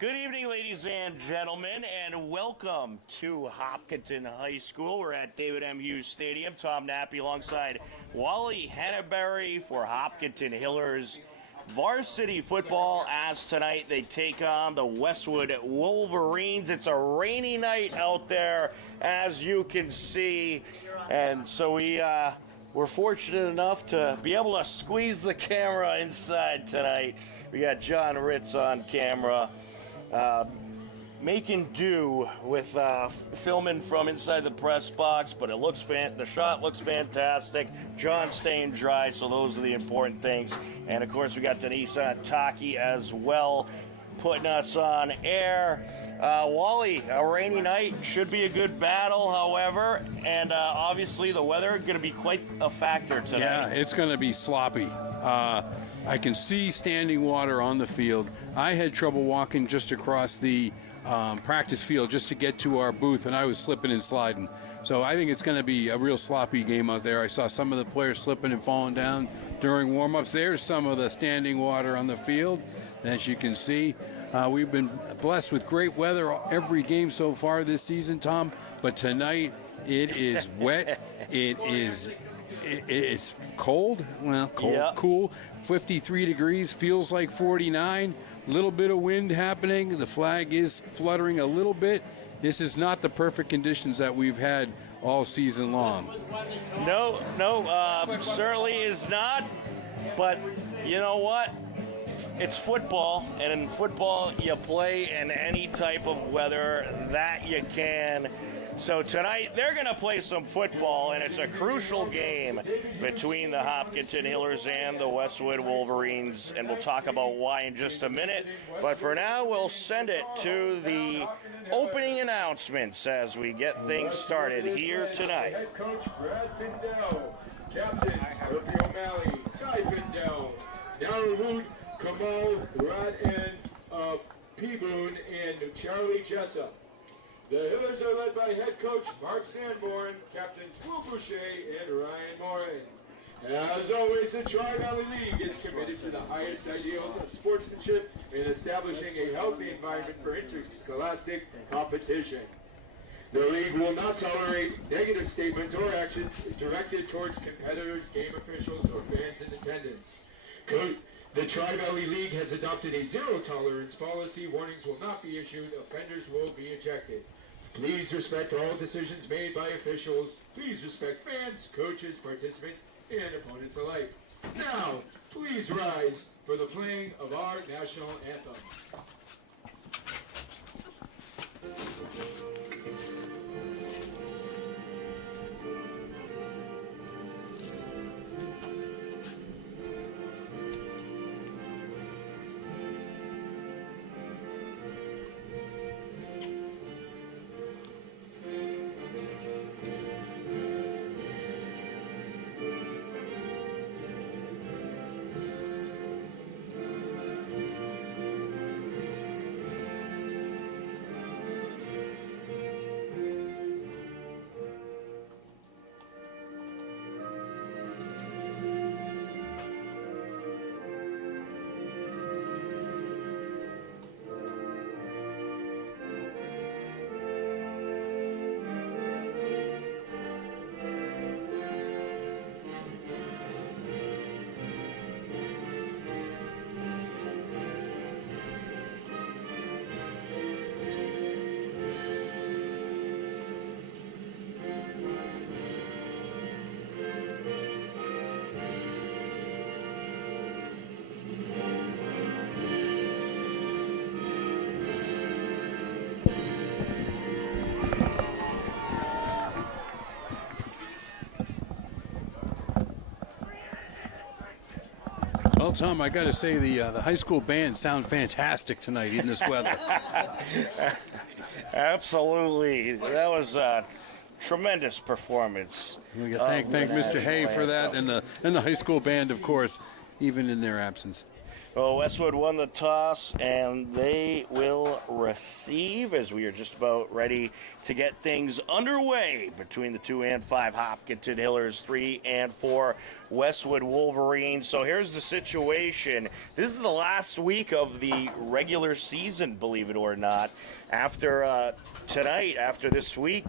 Good evening, ladies and gentlemen, and welcome to Hopkinton High School. We're at David M. Hughes Stadium. Tom Nappy alongside Wally Henneberry for Hopkinton Hillers varsity football, as tonight they take on the Westwood Wolverines. It's a rainy night out there, as you can see, and so we're fortunate enough to be able to squeeze the camera inside tonight. We got John Ritz on camera, making do with filming from inside the press box, but the shot looks fantastic. John staying dry, so those are the important things. And of course, we got Denise Taki as well, putting us on air. Wally, a rainy night, should be a good battle, however, and obviously the weather going to be quite a factor today. Yeah, it's going to be sloppy. I can see standing water on the field. I had trouble walking just across the practice field just to get to our booth, and I was slipping and sliding. So I think it's going to be a real sloppy game out there. I saw some of the players slipping and falling down during warm-ups. There's some of the standing water on the field, as you can see. We've been blessed with great weather every game so far this season, Tom, but tonight it is wet. It's cold. Well, cold, yeah. Cool. 53 degrees, feels like 49. Little bit of wind happening. The flag is fluttering a little bit. This is not the perfect conditions that we've had all season long. No, certainly is not. But you know what? It's football, and in football, you play in any type of weather that you can. So tonight, they're going to play some football, and it's a crucial game between the Hopkinton Hillers and the Westwood Wolverines, and we'll talk about why in just a minute. But for now, we'll send it to the opening announcements as we get things started here tonight. Head coach Brad Findell, captains Murphy O'Malley, Ty Findell, Darryl Root, Kamal Rod P. Boone, and Charlie Jessup. The Hillers are led by head coach Mark Sanborn, captains Will Boucher and Ryan Morin. As always, the Tri-Valley League is committed to the highest ideals of sportsmanship in establishing a healthy environment for interscholastic competition. The league will not tolerate negative statements or actions directed towards competitors, game officials, or fans in attendance. The Tri-Valley League has adopted a zero-tolerance policy. Warnings will not be issued. Offenders will be ejected. Please respect all decisions made by officials. Please respect fans, coaches, participants, and opponents alike. Now, please rise for the playing of our national anthem. Well, Tom, I got to say the high school band sound fantastic tonight in this weather. Absolutely. That was a tremendous performance. We got thank Mr. Hay for that, and the high school band, of course, even in their absence. Well, Westwood won the toss, and they will receive as we are just about ready to get things underway between the 2 and 5 Hopkinton Hillers, 3 and 4 Westwood Wolverines. So here's the situation. This is the last week of the regular season, believe it or not. After tonight, after this week,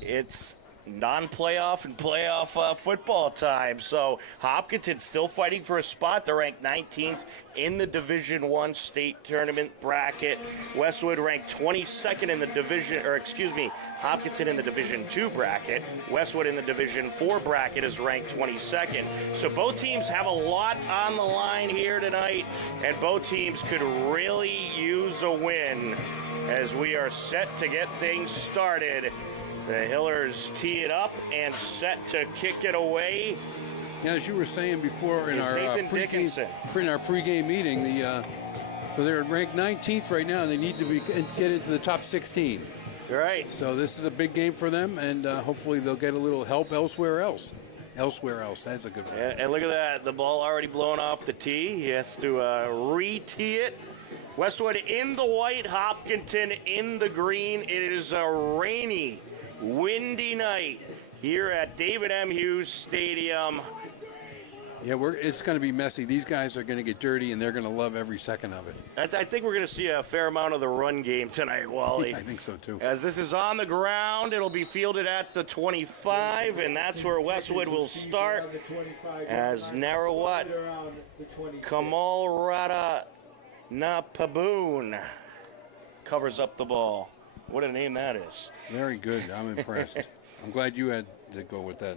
it's non-playoff and playoff football time. So Hopkinton's still fighting for a spot. They're ranked 19th in the Division I state tournament bracket. Westwood ranked 22nd in the Hopkinton in the Division II bracket. Westwood in the Division IV bracket is ranked 22nd. So both teams have a lot on the line here tonight, and both teams could really use a win as we are set to get things started. The Hillers tee it up and set to kick it away. Yeah, as you were saying before in our pregame meeting, so they're ranked 19th right now, and they need to get into the top 16. Right. So this is a big game for them, and hopefully they'll get a little help elsewhere else. That's a good one. And look at that, the ball already blowing off the tee. He has to re-tee it. Westwood in the white, Hopkinton in the green. It is a rainy, windy night here at David M. Hughes Stadium. Yeah, it's going to be messy. These guys are going to get dirty, and they're going to love every second of it. I think we're going to see a fair amount of the run game tonight, Wally. Yeah, I think so, too. As this is on the ground, it'll be fielded at the 25, and that's where Westwood will start. As Narawat Kamal Rada Napaboon covers up the ball. What a name that is. Very good. I'm impressed. I'm glad you had to go with that.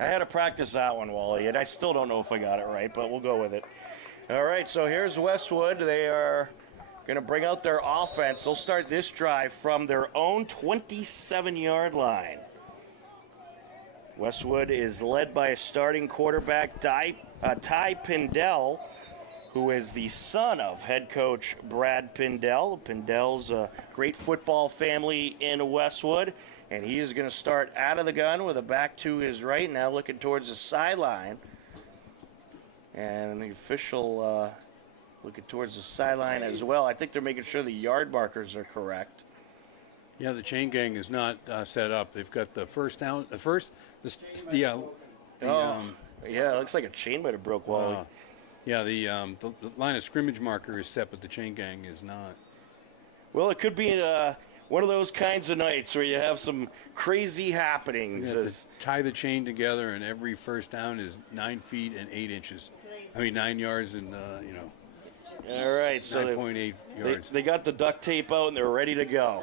I had to practice that one, Wally, and I still don't know if I got it right, but we'll go with it. All right, so here's Westwood. They are going to bring out their offense. They'll start this drive from their own 27-yard line. Westwood is led by a starting quarterback, Ty Pindell, who is the son of head coach Brad Pindell. Pindell's a great football family in Westwood, and he is going to start out of the gun with a back to his right, now looking towards the sideline. And the official looking towards the sideline as well. I think they're making sure the yard markers are correct. Yeah, the chain gang is not set up. They've got the first down, Yeah, it looks like a chain might have broke, Wally. Yeah, the line of scrimmage marker is set, but the chain gang is not. Well, it could be one of those kinds of nights where you have some crazy happenings. You have to tie the chain together, and every first down is 9 feet and 8 inches. 9 yards and, All right, so 9.8 yards. They got the duct tape out, and they're ready to go.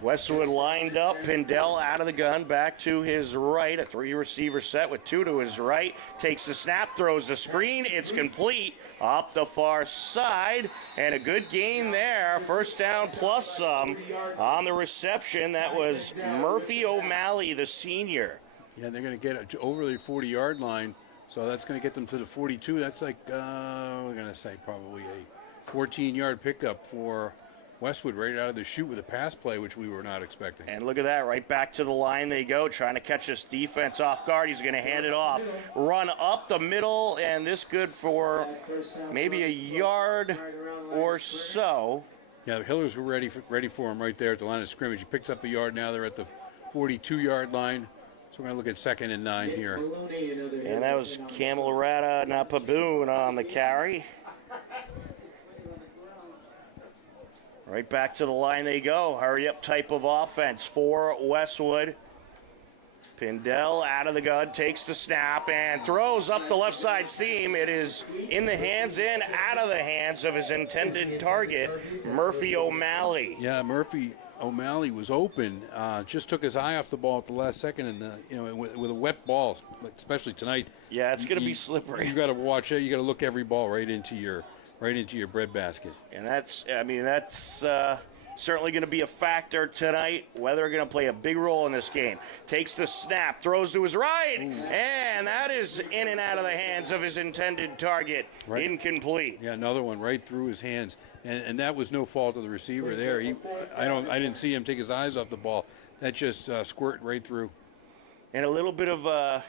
Westwood lined up, Pindell out of the gun, back to his right, a 3-receiver set with 2 to his right, takes the snap, throws the screen, it's complete, up the far side, and a good gain there, first down plus some on the reception. That was Murphy O'Malley, the senior. Yeah, they're going to get over the 40-yard line, so that's going to get them to the 42. That's like, we're going to say probably a 14-yard pickup for Westwood right out of the chute with a pass play, which we were not expecting. And look at that, right back to the line they go, trying to catch this defense off guard. He's going to hand it off, run up the middle, and this good for maybe a yard or so. Yeah, the Hillers were ready for him right there at the line of scrimmage. He picks up a yard. Now they're at the 42-yard line. So we're going to look at 2nd and 9 here. And that was Camelrata Napaboon on the carry. Right back to the line they go. Hurry-up type of offense for Westwood. Pindell out of the gun, takes the snap, and throws up the left side seam. It is in the hands and out of the hands of his intended target, Murphy O'Malley. Yeah, Murphy O'Malley was open, just took his eye off the ball at the last second, and with a wet ball, especially tonight. Yeah, it's going to be slippery. You got to watch it. You got to look every ball right into your breadbasket. And that's certainly going to be a factor tonight, whether they're going to play a big role in this game. Takes the snap, throws to his right, and that is in and out of the hands of his intended target. Right. Incomplete. Yeah, another one right through his hands, and that was no fault of the receiver there. I didn't see him take his eyes off the ball. That just squirted right through. And a little bit of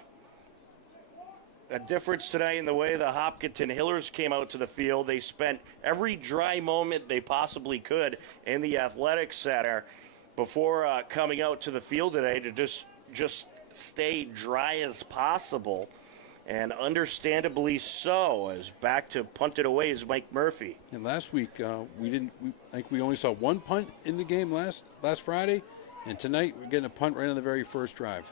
a difference tonight in the way the Hopkinton Hillers came out to the field. They spent every dry moment they possibly could in the athletic center before coming out to the field today to just stay dry as possible, and understandably so, as back to punt it away is Mike Murphy. And last week I think we only saw one punt in the game last Friday, and tonight we're getting a punt right on the very first drive.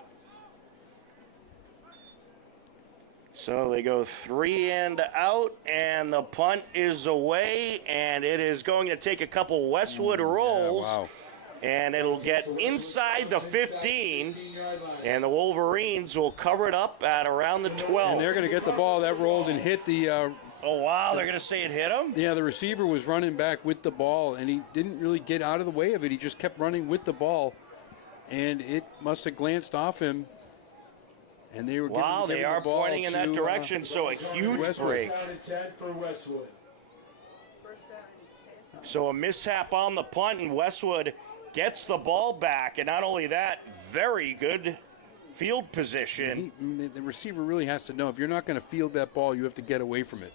So they go 3 and out, and the punt is away, and it is going to take a couple Westwood rolls. Yeah, wow. And it'll get inside the 15, and the Wolverines will cover it up at around the 12. And they're going to get the ball that rolled and hit the. Oh wow! They're going to say it hit him. Yeah, the receiver was running back with the ball, and he didn't really get out of the way of it. He just kept running with the ball, and it must have glanced off him. And they were they are the ball pointing in that direction. So a huge Westwood. break. First down and 10 for Westwood. So a mishap on the punt, and Westwood gets the ball back, and not only that, very good field position. The receiver really has to know if you're not going to field that ball, you have to get away from it.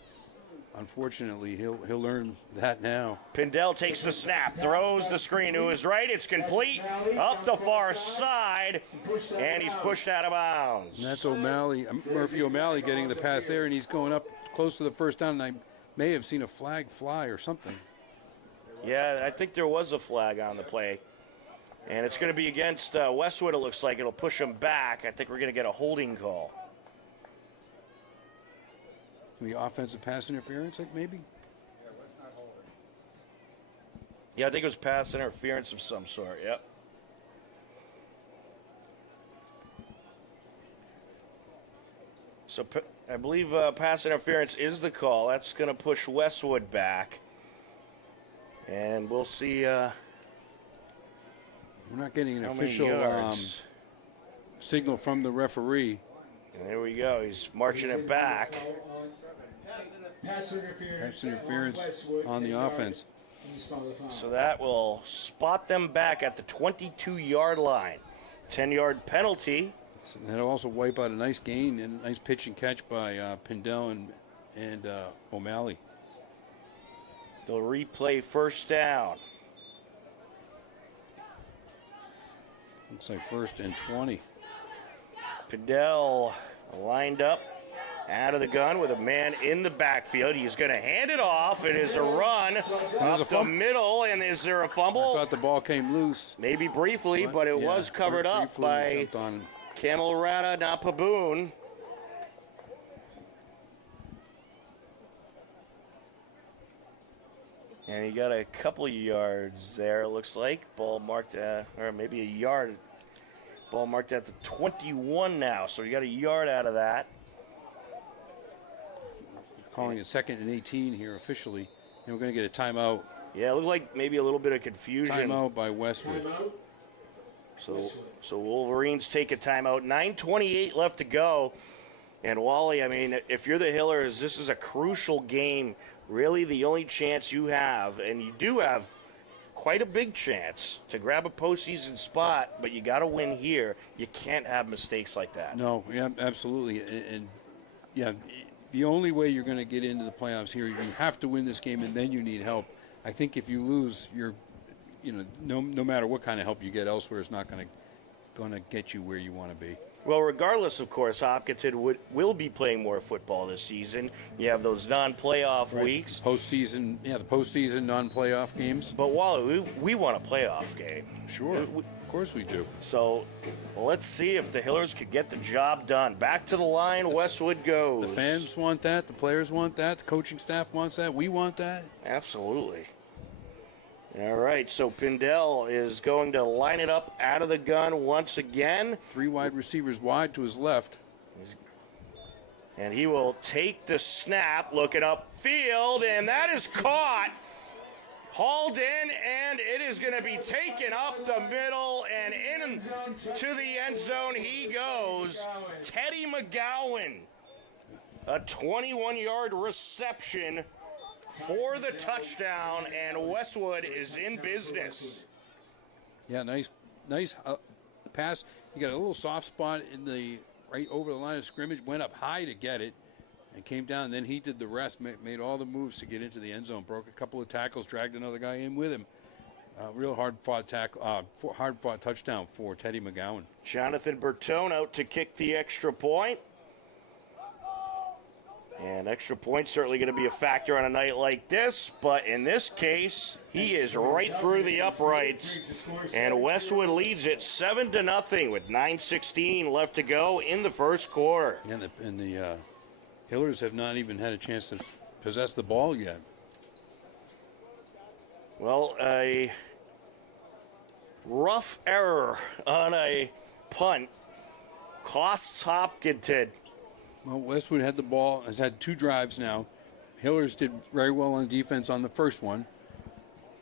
Unfortunately, he'll learn that now. Pindell takes the snap, throws the screen to his right. It's complete up the far side, and he's pushed out of bounds. And that's Murphy O'Malley getting the pass there, and he's going up close to the first down, and I may have seen a flag fly or something. Yeah, I think there was a flag on the play. And it's going to be against Westwood, it looks like. It'll push them back. I think we're going to get a holding call. Maybe offensive pass interference, like maybe? Yeah, I think it was pass interference of some sort, yep. So I believe pass interference is the call. That's going to push Westwood back. And we'll see We're not getting an how many official yards. signal from the referee. And there we go. He's marching it back. Pass Pass interference on the offense. So that will spot them back at the 22-yard line. 10-yard penalty. And that'll also wipe out a nice gain and a nice pitch and catch by Pindell and O'Malley. They'll replay first down. Looks like 1st and 20. Pindell lined up out of the gun with a man in the backfield. He's going to hand it off. It is a run up the middle, and is there a fumble? I thought the ball came loose. Maybe briefly, but it was covered up by Camelrata Napaboon. And he got a couple yards there, it looks like. Ball marked, or maybe a yard. Ball marked at the 21 now, so he got a yard out of that. Calling it 2nd and 18 here officially. And we're going to get a timeout. Yeah, it looked like maybe a little bit of confusion. Timeout by Westwood. So Wolverines take a timeout. 9:28 left to go. And Wally, I mean, if you're the Hillers, this is a crucial game. Really the only chance you have, and you do have quite a big chance to grab a postseason spot, but you got to win here. You can't have mistakes like that. No, yeah, absolutely. And yeah, the only way you're going to get into the playoffs here, you have to win this game, and then you need help. I think if you lose, no matter what kind of help you get elsewhere, it's not going to get you where you want to be. Well, regardless, of course, Hopkinton will be playing more football this season. You have those non-playoff weeks. Postseason, the postseason non-playoff games. But, Wally, we want a playoff game. Sure, of course we do. So let's see if the Hillers could get the job done. Back to the line, Westwood goes. The fans want that. The players want that. The coaching staff wants that. We want that. Absolutely. All right, so Pindell is going to line it up out of the gun once again. 3 wide receivers wide to his left. And he will take the snap, looking upfield, and that is caught. Hauled in, and it is going to be taken up the middle, and into the end zone he goes. Teddy McGowan, a 21-yard reception for the touchdown, and Westwood is in business. Yeah, nice pass. You got a little soft spot in the right over the line of scrimmage, went up high to get it, and came down. And then he did the rest, made all the moves to get into the end zone, broke a couple of tackles, dragged another guy in with him. Real hard-fought touchdown for Teddy McGowan. Jonathan Bertone out to kick the extra point. And extra point certainly going to be a factor on a night like this, but in this case, he is right through the uprights, and Westwood leads it 7-0 with 9:16 left to go in the first quarter. And the Hillers have not even had a chance to possess the ball yet. Well, a rough error on a punt costs Hopkinton. Well, Westwood had the ball, has had 2 drives now. Hillers did very well on defense on the first one.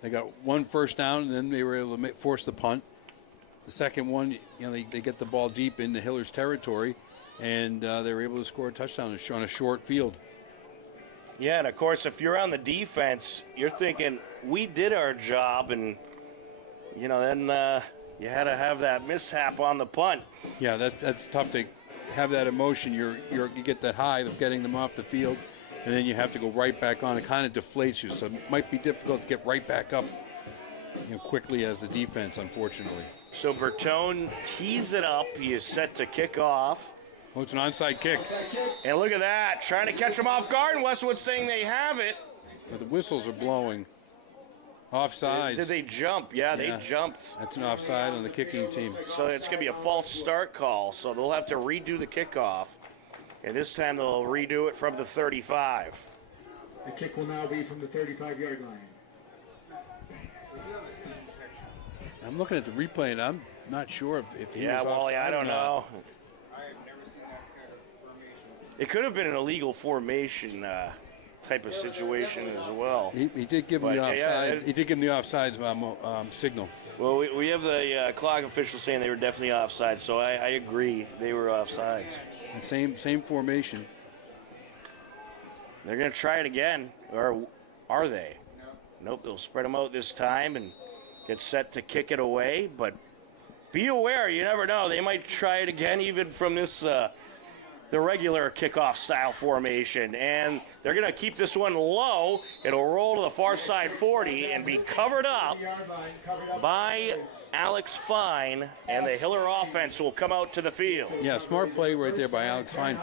They got 1 first down, and then they were able to force the punt. The second one, they get the ball deep in the Hillers' territory, and they were able to score a touchdown on a short field. Yeah, and of course, if you're on the defense, you're thinking, we did our job, and, then you had to have that mishap on the punt. Yeah, that's tough to have that emotion. You get that high of getting them off the field, and then you have to go right back on. It kind of deflates you, so it might be difficult to get right back up quickly as the defense, unfortunately. So Bertone tees it up. He is set to kick off. Oh, it's an onside kick. And look at that, trying to catch him off guard, and Westwood saying they have it. But the whistles are blowing. Offsides. Did they jump? Yeah, they jumped. That's an offside on the kicking team. So it's going to be a false start call, so they'll have to redo the kickoff. And this time they'll redo it from the 35. The kick will now be from the 35-yard line. I'm looking at the replay, and I'm not sure if he was offside. Wally, I don't know. I have never seen that kind of formation. It could have been an illegal formation type of situation as well. He did give him the But, offsides. He did give him the offsides signal. Well, we have the clock officials saying they were definitely offside, so I agree they were offsides. And same formation. They're going to try it again, or are they? Nope, they'll spread them out this time and get set to kick it away, but be aware, you never know. They might try it again even from this the regular kickoff style formation, and they're going to keep this one low. It'll roll to the far side 40 and be covered up by Alex Fine, and the Hiller offense will come out to the field. Yeah, smart play right there by Alex Fine.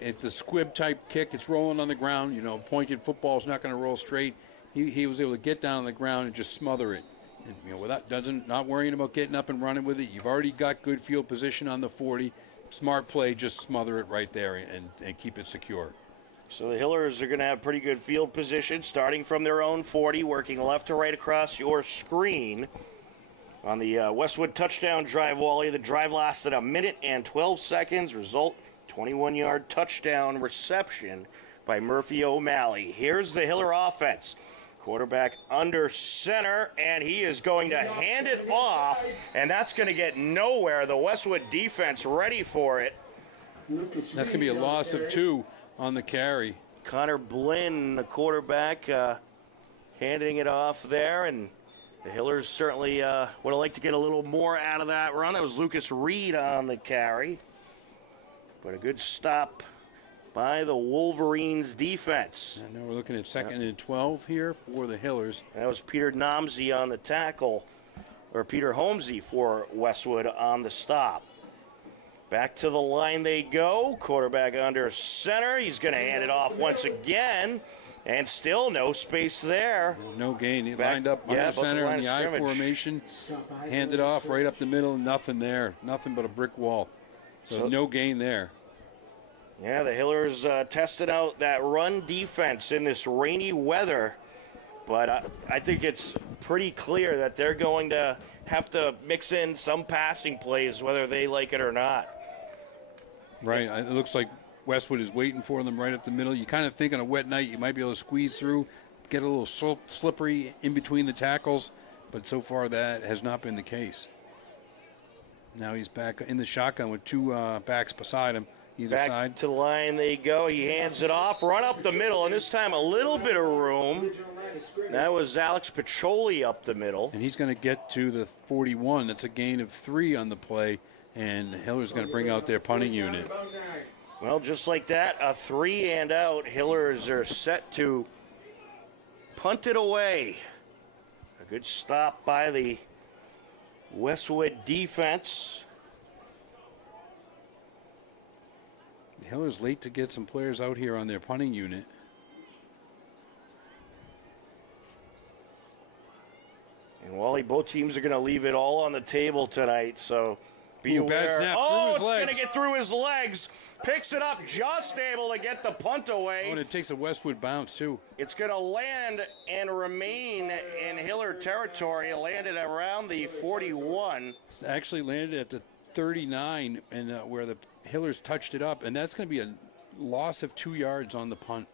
It's the squib type kick. It's rolling on the ground. Pointed football is not going to roll straight. He was able to get down on the ground and just smother it. And, without not worrying about getting up and running with it. You've already got good field position on the 40. Smart play, just smother it right there and keep it secure. So the Hillers are going to have pretty good field position, starting from their own 40, working left to right across your screen. On the Westwood touchdown drive, Wally, the drive lasted 1 minute and 12 seconds. Result, 21-yard touchdown reception by Murphy O'Malley. Here's the Hiller offense. Quarterback under center, and he is going to hand it off, and that's going to get nowhere. The Westwood defense ready for it. That's going to be a loss of 2 on the carry. Connor Blinn, the quarterback, handing it off there, and the Hillers certainly would have liked to get a little more out of that run. That was Lucas Reed on the carry, but a good stop by the Wolverines defense. And now we're looking at 2nd and 12 here for the Hillers. That was Peter Nomsey on the tackle, or Peter Holmesy for Westwood on the stop. Back to the line they go. Quarterback under center. He's going to hand it off once again, and still no space there. No gain. He lined up under center in the I formation. Handed off right up the middle. Nothing there. Nothing but a brick wall. So no gain there. Yeah, the Hillers tested out that run defense in this rainy weather, but I think it's pretty clear that they're going to have to mix in some passing plays, whether they like it or not. Right. It looks like Westwood is waiting for them right up the middle. You kind of think on a wet night you might be able to squeeze through, get a little slippery in between the tackles, but so far that has not been the case. Now he's back in the shotgun with 2 backs beside him. Either Back side. to the line they go. He hands it off, run up the middle, and this time a little bit of room. That was Alex Pacholi up the middle. And he's going to get to the 41. That's a gain of 3 on the play. and Hiller's going to bring out their punting unit. Well, just like that, a 3 and out. Hillers are set to punt it away. A good stop by the Westwood defense. Hiller's late to get some players out here on their punting unit. And Wally, both teams are going to leave it all on the table tonight, so be Ooh, bad aware. snap, Oh, through his it's going to legs. get through his legs. Picks it up, just able to get the punt away. Oh, and it takes a Westwood bounce, too. It's going to land and remain in Hiller territory. It landed around the 41. It's actually landed at the 39, and where the Hillers touched it up, and that's going to be a loss of 2 yards on the punt.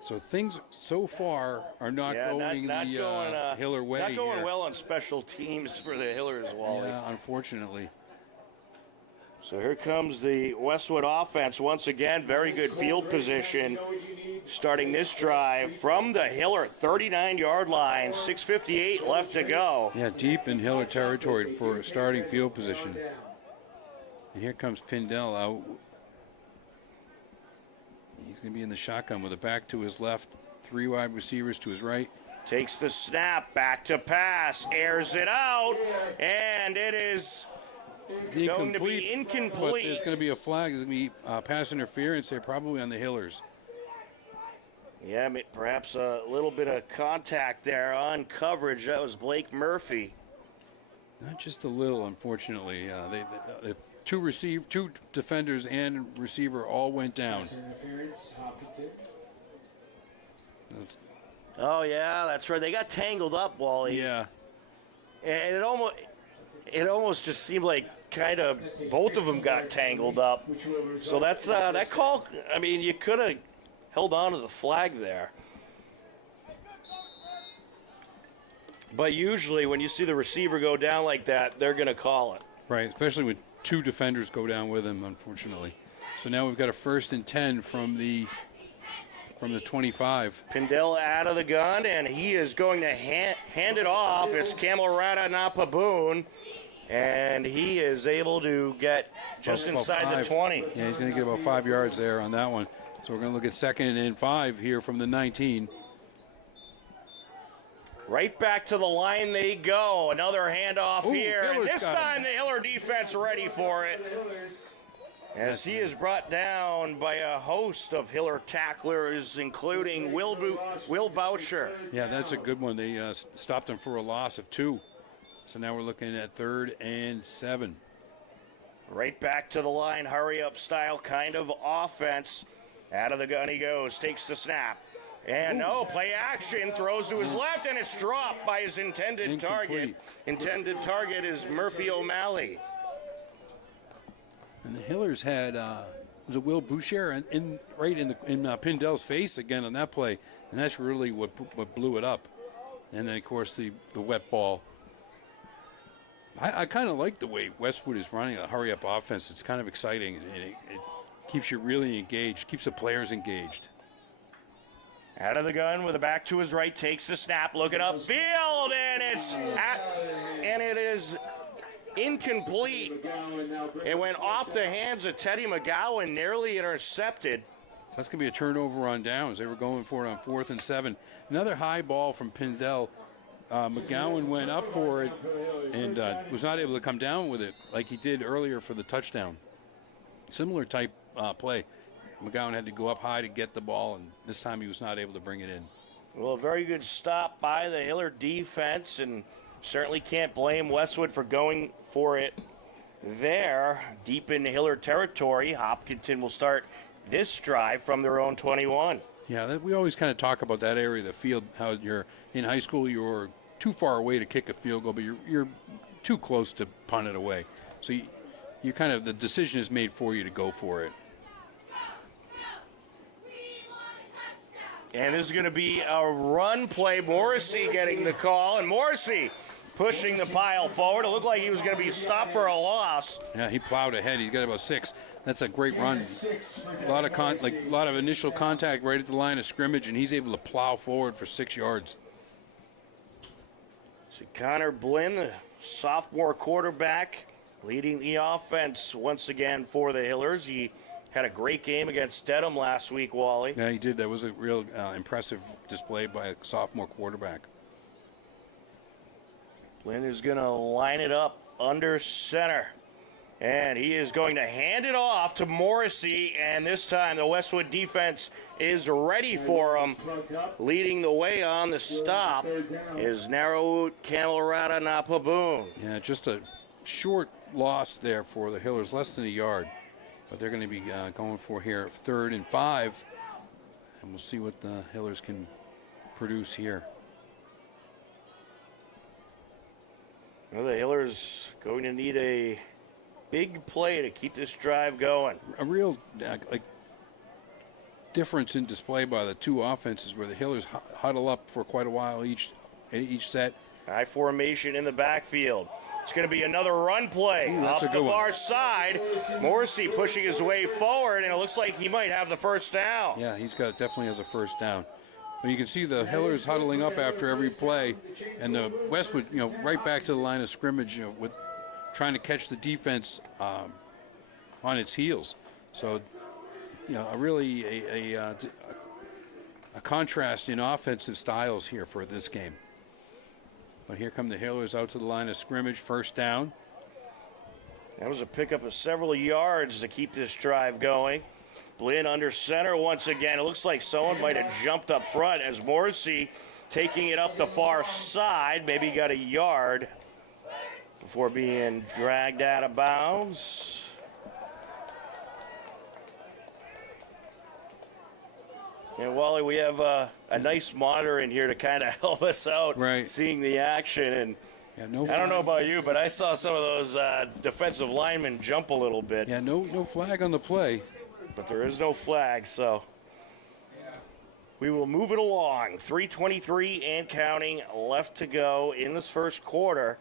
So things so far are not going the Hiller way. Not going here. well on special teams for the Hillers, Wally. Yeah, unfortunately. So here comes the Westwood offense once again. Very good field position. Starting this drive from the Hiller 39-yard line. 6:58 left to go. Yeah, deep in Hiller territory for starting field position. And here comes Pindell out. He's going to be in the shotgun with a back to his left, 3 wide receivers to his right. Takes the snap, back to pass, airs it out, and it is going to be But incomplete. there's going to be a flag. There's going to be pass interference there, probably on the Hillers. Yeah, perhaps a little bit of contact there on coverage. That was Blake Murphy. Not just a little, unfortunately. Two defenders and receiver all went down. Oh, yeah, that's right. They got tangled up, Wally. Yeah. And it almost just seemed like kind of both of them got tangled up. So that's that call. I mean, you could have held on to the flag there. But usually when you see the receiver go down like that, they're going to call it. Right, especially when 2 defenders go down with him, unfortunately. So now we've got a 1st and 10 from the 25. Pindell out of the gun, and he is going to hand it off. It's Camerata Napaboon, and he is able to get just About inside 5. the 20. Yeah, he's going to get about 5 yards there on that one. So we're going to look at 2nd and 5 here from the 19. Right back to the line they go. Another handoff Ooh, here. And Hiller's this got time the Hiller defense ready for it. As he is brought down by a host of Hiller tacklers, including Will Boucher. Yeah, that's a good one. They stopped him for a loss of 2. So now we're looking at 3rd and 7. Right back to the line, hurry up style kind of offense. Out of the gun he goes, takes the snap. And no, play action, throws to his left, and it's dropped by his intended target. Intended target is Murphy O'Malley. And the Hillers had was it Will Boucher right in Pindell's face again on that play, and that's really what blew it up. And then of course the wet ball. I kind of like the way Westwood is running a hurry up offense. It's kind of exciting, and it keeps you really engaged, keeps the players engaged. Out of the gun with a back to his right, takes the snap, looking upfield, and it is incomplete. It went off the hands of Teddy McGowan, nearly intercepted. So that's going to be a turnover on downs. They were going for it on 4th and 7. Another high ball from Pindell. McGowan went up for it and was not able to come down with it like he did earlier for the touchdown. Similar type play. McGowan had to go up high to get the ball, and this time he was not able to bring it in. Well, a very good stop by the Hiller defense, and certainly can't blame Westwood for going for it there. Deep in Hiller territory, Hopkinton will start this drive from their own 21. Yeah, we always kind of talk about that area of the field, how you're in high school, you're too far away to kick a field goal, but you're too close to punt it away. So you kind of, the decision is made for you to go for it. And this is going to be a run play. Morrissey getting the call, and Morrissey pushing the pile forward. It looked like he was going to be stopped for a loss. Yeah, he plowed ahead. He's got about 6. That's a great run. A lot of initial contact right at the line of scrimmage, and he's able to plow forward for 6 yards. So Connor Blinn, the sophomore quarterback, leading the offense once again for the Hillers. He had a great game against Dedham last week, Wally. Yeah, he did. That was a real impressive display by a sophomore quarterback. Lynn is going to line it up under center. And he is going to hand it off to Morrissey. And this time the Westwood defense is ready for him. Leading the way on the stop is Narrowwood Camerata Napaboon. Yeah, just a short loss there for the Hillers, less than a yard. But they're going to be going for here 3rd and 5. And we'll see what the Hillers can produce here. Well, the Hillers going to need a big play to keep this drive going. A real difference in display by the two offenses, where the Hillers huddle up for quite a while each set. High formation in the backfield. It's going to be another run play off the far side. Morrissey pushing his way forward, and it looks like he might have the first down. Yeah, definitely has a first down. But you can see the Hillers huddling up after every play, and the Westwood, right back to the line of scrimmage, with trying to catch the defense on its heels. So, really a contrast in offensive styles here for this game. But here come the Hillers out to the line of scrimmage, first down. That was a pickup of several yards to keep this drive going. Blinn under center once again. It looks like someone might have jumped up front as Morrissey taking it up the far side. Maybe got a yard before being dragged out of bounds. And Wally, we have a nice monitor in here to kind of help us out, seeing the action. And I don't know about you, but I saw some of those defensive linemen jump a little bit. Yeah, no flag on the play. But there is no flag, so we will move it along. 3:23 and counting left to go in this first quarter.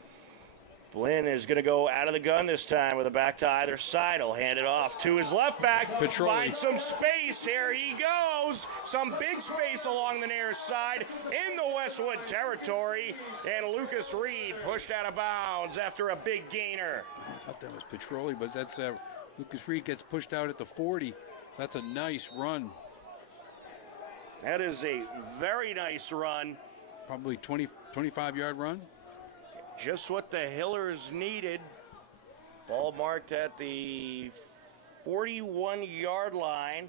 Blinn is going to go out of the gun this time with a back to either side. He'll hand it off to his left back. Find some space. Here he goes. Some big space along the near side in the Westwood territory. And Lucas Reed pushed out of bounds after a big gainer. I thought that was Petroli, but that's Lucas Reed gets pushed out at the 40. That's a nice run. That is a very nice run. Probably 25-yard run. Just what the Hillers needed. Ball marked at the 41-yard line.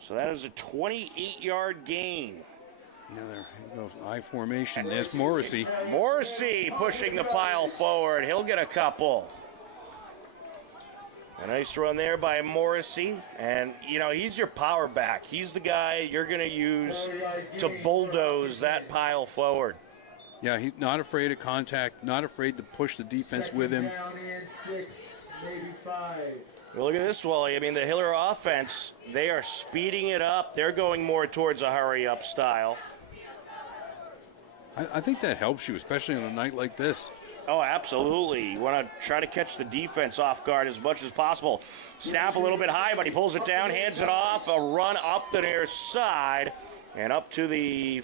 So that is a 28-yard gain. Now there goes I formation. There's Morrissey. Morrissey pushing the pile forward. He'll get a couple. A nice run there by Morrissey. And, he's your power back. He's the guy you're going to use to bulldoze that pile forward. Yeah, he's not afraid of contact, not afraid to push the defense with him. Down and 6, maybe 5. Well, look at this, Wally. The Hiller offense, they are speeding it up. They're going more towards a hurry-up style. I think that helps you, especially on a night like this. Oh, absolutely. You want to try to catch the defense off guard as much as possible. Snap a little bit high, but he pulls it down, hands it off, a run up the near side, and up to the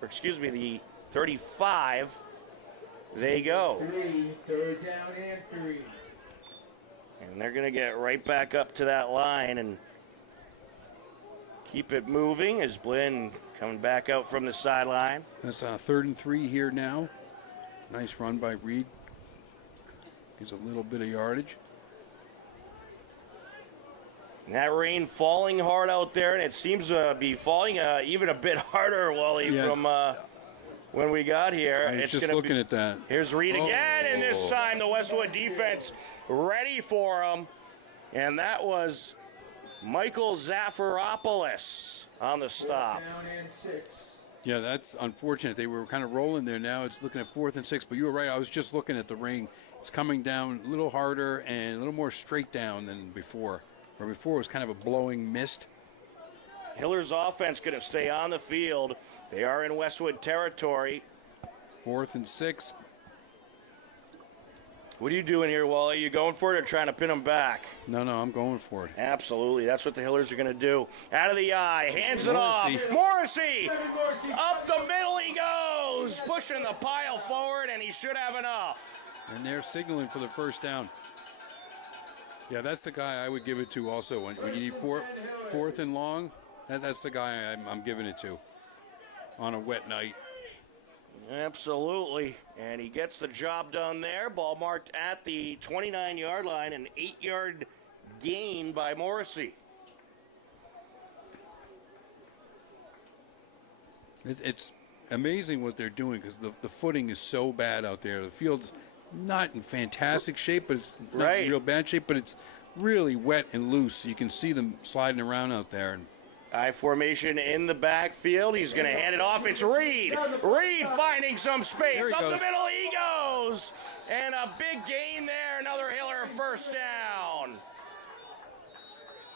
the 35. They go. 3rd down and 3. And they're going to get right back up to that line and keep it moving as Blinn coming back out from the sideline. That's 3rd and 3 here now. Nice run by Reed. Gives a little bit of yardage. And that rain falling hard out there, and it seems to be falling even a bit harder, Wally, from when we got here. I was just looking at that. Here's Reed again, and this time the Westwood defense ready for him. And that was Michael Zafiropoulos on the stop. 4th down and 6. Yeah, that's unfortunate. They were kind of rolling there now. It's looking at 4th and 6, but you were right. I was just looking at the rain. It's coming down a little harder and a little more straight down than before. Where before it was kind of a blowing mist. Hiller's offense going to stay on the field. They are in Westwood territory. 4th and 6. What are you doing here, Wally? You going for it or trying to pin him back? No, I'm going for it. Absolutely. That's what the Hillers are going to do. Out of the eye. Hands it off. Morrissey. Up the middle he goes. Pushing the pile forward, and he should have enough. And they're signaling for the first down. Yeah, that's the guy I would give it to also. When you need fourth and long, that's the guy I'm giving it to on a wet night. Absolutely. And he gets the job done there. Ball marked at the 29-yard line, an 8-yard gain by Morrissey. It's amazing what they're doing because the footing is so bad out there. The field's not in fantastic shape, but it's not in real bad shape, but it's really wet and loose. You can see them sliding around out there. And I formation in the backfield. He's going to hand it off. It's Reed. Reed finding some space. Up the middle he goes. And a big gain there. Another Hiller first down.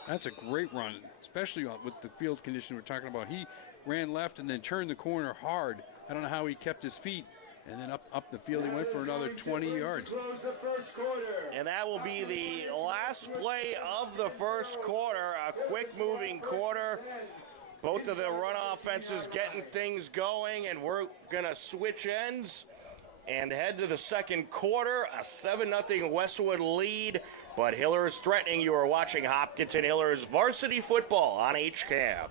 That's a great run, especially with the field condition we're talking about. He ran left and then turned the corner hard. I don't know how he kept his feet. And then up the field he went for another 20 yards. And that will be the last play of the first quarter. A quick moving quarter. Both of the run offenses getting things going, and we're going to switch ends and head to the second quarter. A 7-0 Westwood lead, but Hillers threatening. You are watching Hopkinton Hillers varsity football on HCAM.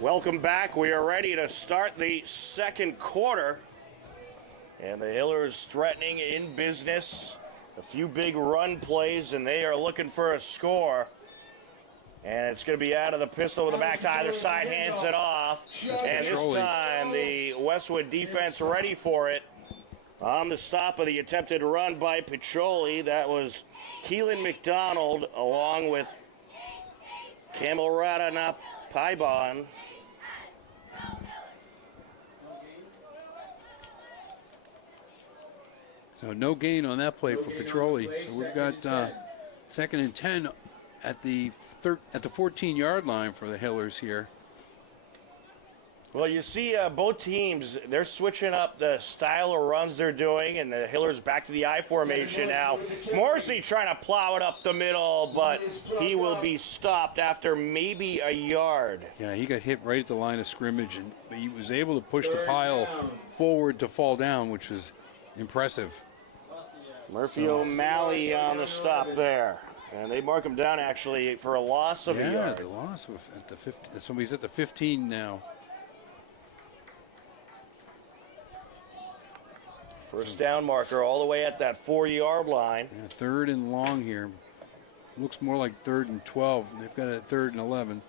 Welcome back. We are ready to start the second quarter. And the Hillers threatening in business. A few big run plays, and they are looking for a score. And it's going to be out of the pistol with the back to either side, hands it off. And this time, the Westwood defense ready for it. On the stop of the attempted run by Picholi, that was Keelan McDonald along with Camelrada Paibon. So no gain on that play for Petroli. So we've got second and 10 at the 14-yard line for the Hillers here. Well, you see both teams, they're switching up the style of runs they're doing, and the Hillers back to the I formation now. Morrissey trying to plow it up the middle, but he will be stopped after maybe a yard. Yeah, he got hit right at the line of scrimmage, and he was able to push the pile forward to fall down, which is impressive. Murphy O'Malley on the stop there. And they mark him down, actually, for a loss of a yard. Yeah, the loss at the 15. So he's at the 15 now. First down marker all the way at that 4-yard line. Yeah, third and long here. Looks more like third and 12. They've got it at third and 11.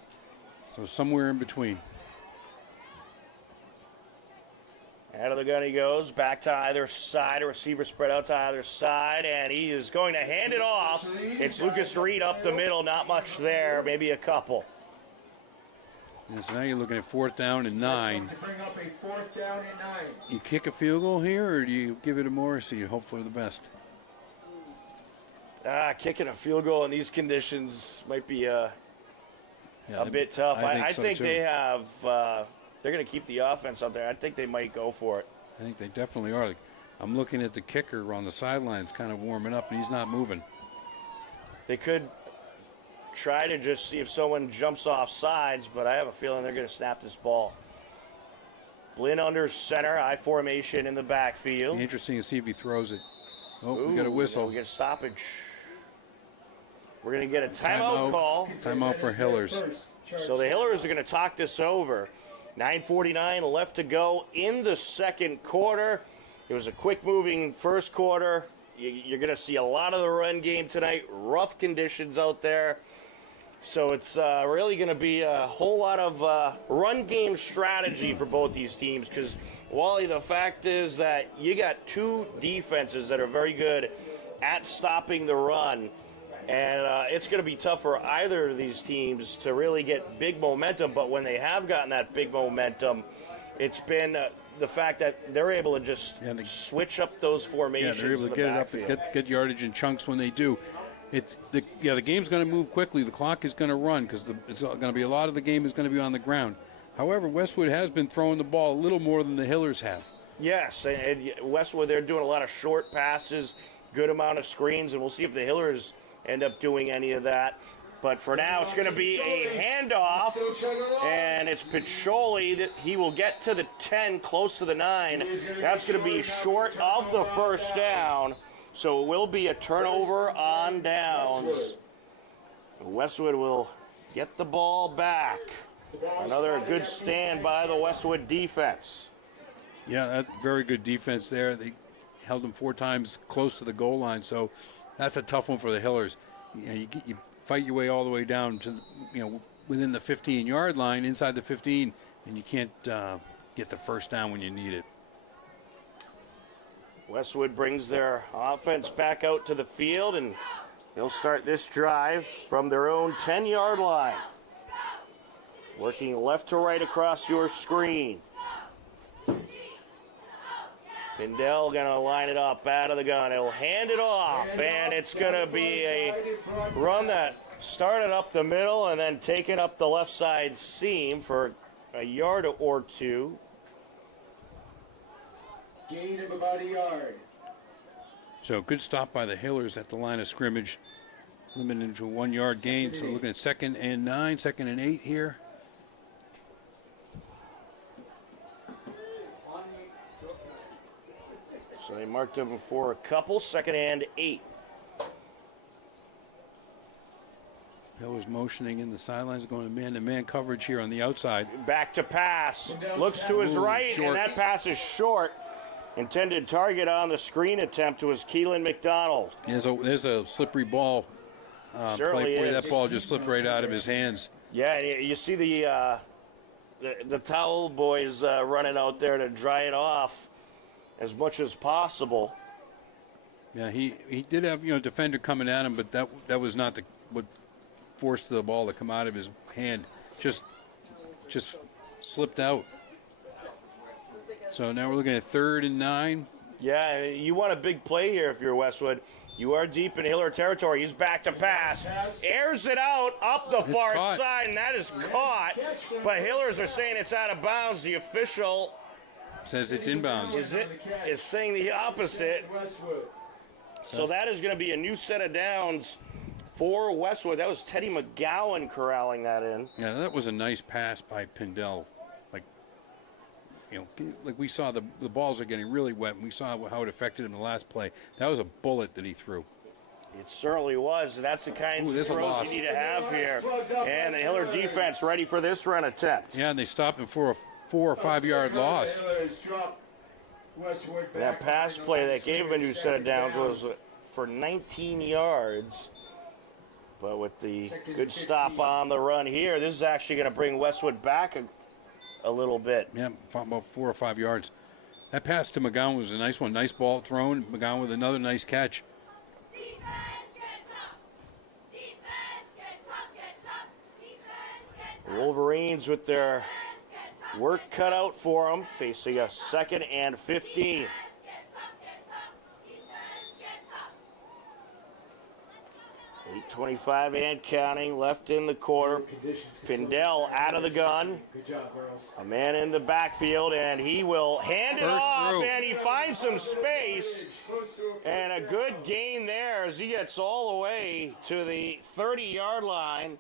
So somewhere in between. Out of the gun he goes, back to either side, a receiver spread out to either side, and he is going to hand it off. It's Lucas Reed up the middle, not much there, maybe a couple. Yeah, so now you're looking at 4th down and 9. To bring up a 4th down and 9. You kick a field goal here, or do you give it to Morrissey and hope for the best? Kicking a field goal in these conditions might be a bit tough. I think they have... they're going to keep the offense up there. I think they might go for it. I think they definitely are. I'm looking at the kicker on the sidelines kind of warming up, and he's not moving. They could try to just see if someone jumps off sides, but I have a feeling they're going to snap this ball. Blinn under center, I formation in the backfield. Interesting to see if he throws it. Oh, we got a whistle. We get a stoppage. We're going to get a timeout call. Timeout for Hillers. So the Hillers are going to talk this over. 9:49 left to go in the second quarter. It was a quick-moving first quarter. You're going to see a lot of the run game tonight. Rough conditions out there. So it's really going to be a whole lot of run game strategy for both these teams because, Wally, the fact is that you got two defenses that are very good at stopping the run, and it's going to be tough for either of these teams to really get big momentum, but when they have gotten that big momentum, it's been the fact that they're able to just switch up those formations. Yeah, they're able to get it up and get yardage in chunks when they do. The game's going to move quickly. The clock is going to run because it's going to be a lot of the game is going to be on the ground. However, Westwood has been throwing the ball a little more than the Hillers have. Yes, and Westwood, they're doing a lot of short passes, good amount of screens, and we'll see if the Hillers end up doing any of that. But for now, it's going to be a handoff, and it's Picholi that he will get to the 10, close to the 9. That's going to be short of the first down. So it will be a turnover on downs. Westwood will get the ball back. Another good stand by the Westwood defense. Yeah, that's very good defense there. They held them 4 times close to the goal line, so that's a tough one for the Hillers. You fight your way all the way down to within the 15-yard line, inside the 15, and you can't get the first down when you need it. Westwood brings their offense back out to the field, and they'll start this drive from their own 10-yard line. Working left to right across your screen. Pindell going to line it up out of the gun. He'll hand it off, and it's going to be a run that started up the middle and then taken up the left side seam for a yard or two. Gain of about a yard. So good stop by the Hillers at the line of scrimmage. Limited to a 1-yard gain. So we're looking at 2nd and 9, 2nd and 8 here. So they marked him for a couple, 2nd and 8. Hillers motioning in the sidelines, going to man-to-man coverage here on the outside. Back to pass. Looks to his right, and that pass is short. Intended target on the screen attempt was Keelan McDonald. There's a slippery ball play for you. That ball just slipped right out of his hands. Yeah, you see the towel boys running out there to dry it off as much as possible. Yeah, he did have defender coming at him, but that was not what forced the ball to come out of his hand. Just slipped out. So now we're looking at 3rd and 9. Yeah, you want a big play here if you're Westwood. You are deep in Hiller territory. He's back to pass. Airs it out up the far side, and that is caught. But Hillers are saying it's out of bounds. The official says it's inbounds. Is saying the opposite. So that is going to be a new set of downs for Westwood. That was Teddy McGowan corralling that in. Yeah, that was a nice pass by Pindell. Like we saw the balls are getting really wet, and we saw how it affected him the last play. That was a bullet that he threw. It certainly was. That's the kind of throws you need to have here. And the Hiller defense ready for this run attempt. Yeah, and they stopped him for a 4 or 5 yard loss. That pass play that gave him a new set of downs was for 19 yards. But with the good stop on the run here, this is actually going to bring Westwood back a little bit. Yeah, about 4 or 5 yards. That pass to McGowan was a nice one. Nice ball thrown. McGowan with another nice catch. The Wolverines with their work cut out for them, facing a 2nd and 15. 8:25 and counting left in the quarter. Pindell out of the gun. A man in the backfield, and he will hand it off, and he finds some space. And a good gain there as he gets all the way to the 30-yard line.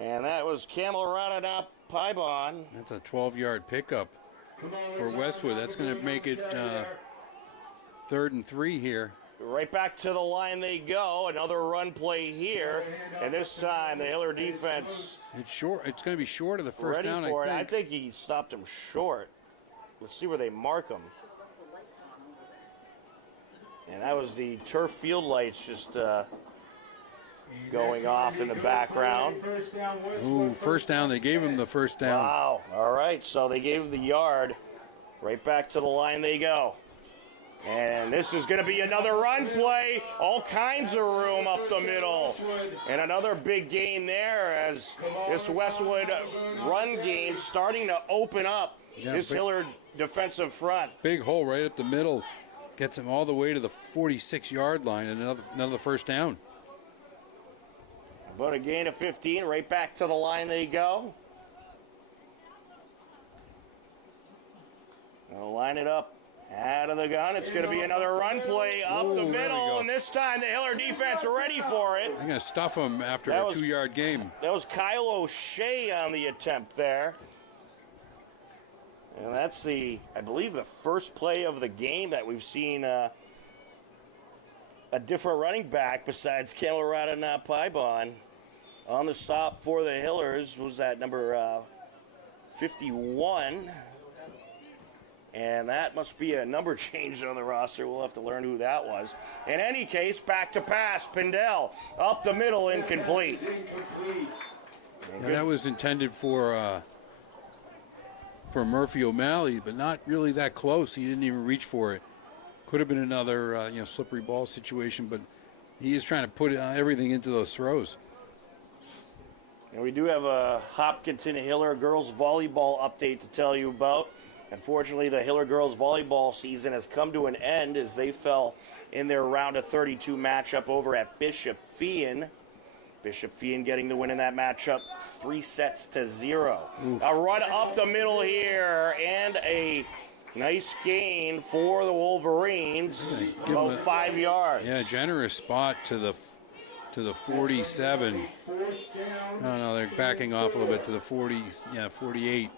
And that was Cameron Pybon. That's a 12-yard pickup for Westwood. That's going to make it 3rd and 3 here. Right back to the line they go. Another run play here. And this time the Hiller defense. It's short. It's going to be short of the first down, I think he stopped him short. Let's see where they mark him. And that was the turf field lights just going off in the background. Ooh, first down. They gave him the first down. Wow. All right, so they gave him the yard. Right back to the line they go. And this is going to be another run play. All kinds of room up the middle. And another big gain there as this Westwood run game starting to open up this Hillard defensive front. Big hole right up the middle. Gets him all the way to the 46-yard line, and another first down. But a gain of 15. Right back to the line they go. They'll line it up out of the gun. It's going to be another run play up the middle, and this time the Hiller defense are ready for it. I'm going to stuff him after a 2-yard game. That was Kyle O'Shea on the attempt there. And that's I believe, the first play of the game that we've seen a different running back besides Camelrada Napaibon. On the stop for the Hillers was that number 51. And that must be a number change on the roster. We'll have to learn who that was. In any case, back to pass. Pindell up the middle, incomplete. Yeah, that was intended for Murphy O'Malley, but not really that close. He didn't even reach for it. Could have been another slippery ball situation, but he is trying to put everything into those throws. And we do have a Hopkinton Hiller girls volleyball update to tell you about. Unfortunately, the Hiller girls volleyball season has come to an end as they fell in their round of 32 matchup over at Bishop Fien. Bishop Fien getting the win in that matchup 3-0. A run up the middle here and a nice gain for the Wolverines, about 5 yards. Yeah, generous spot to the 47. No, they're backing off a little bit to the 48.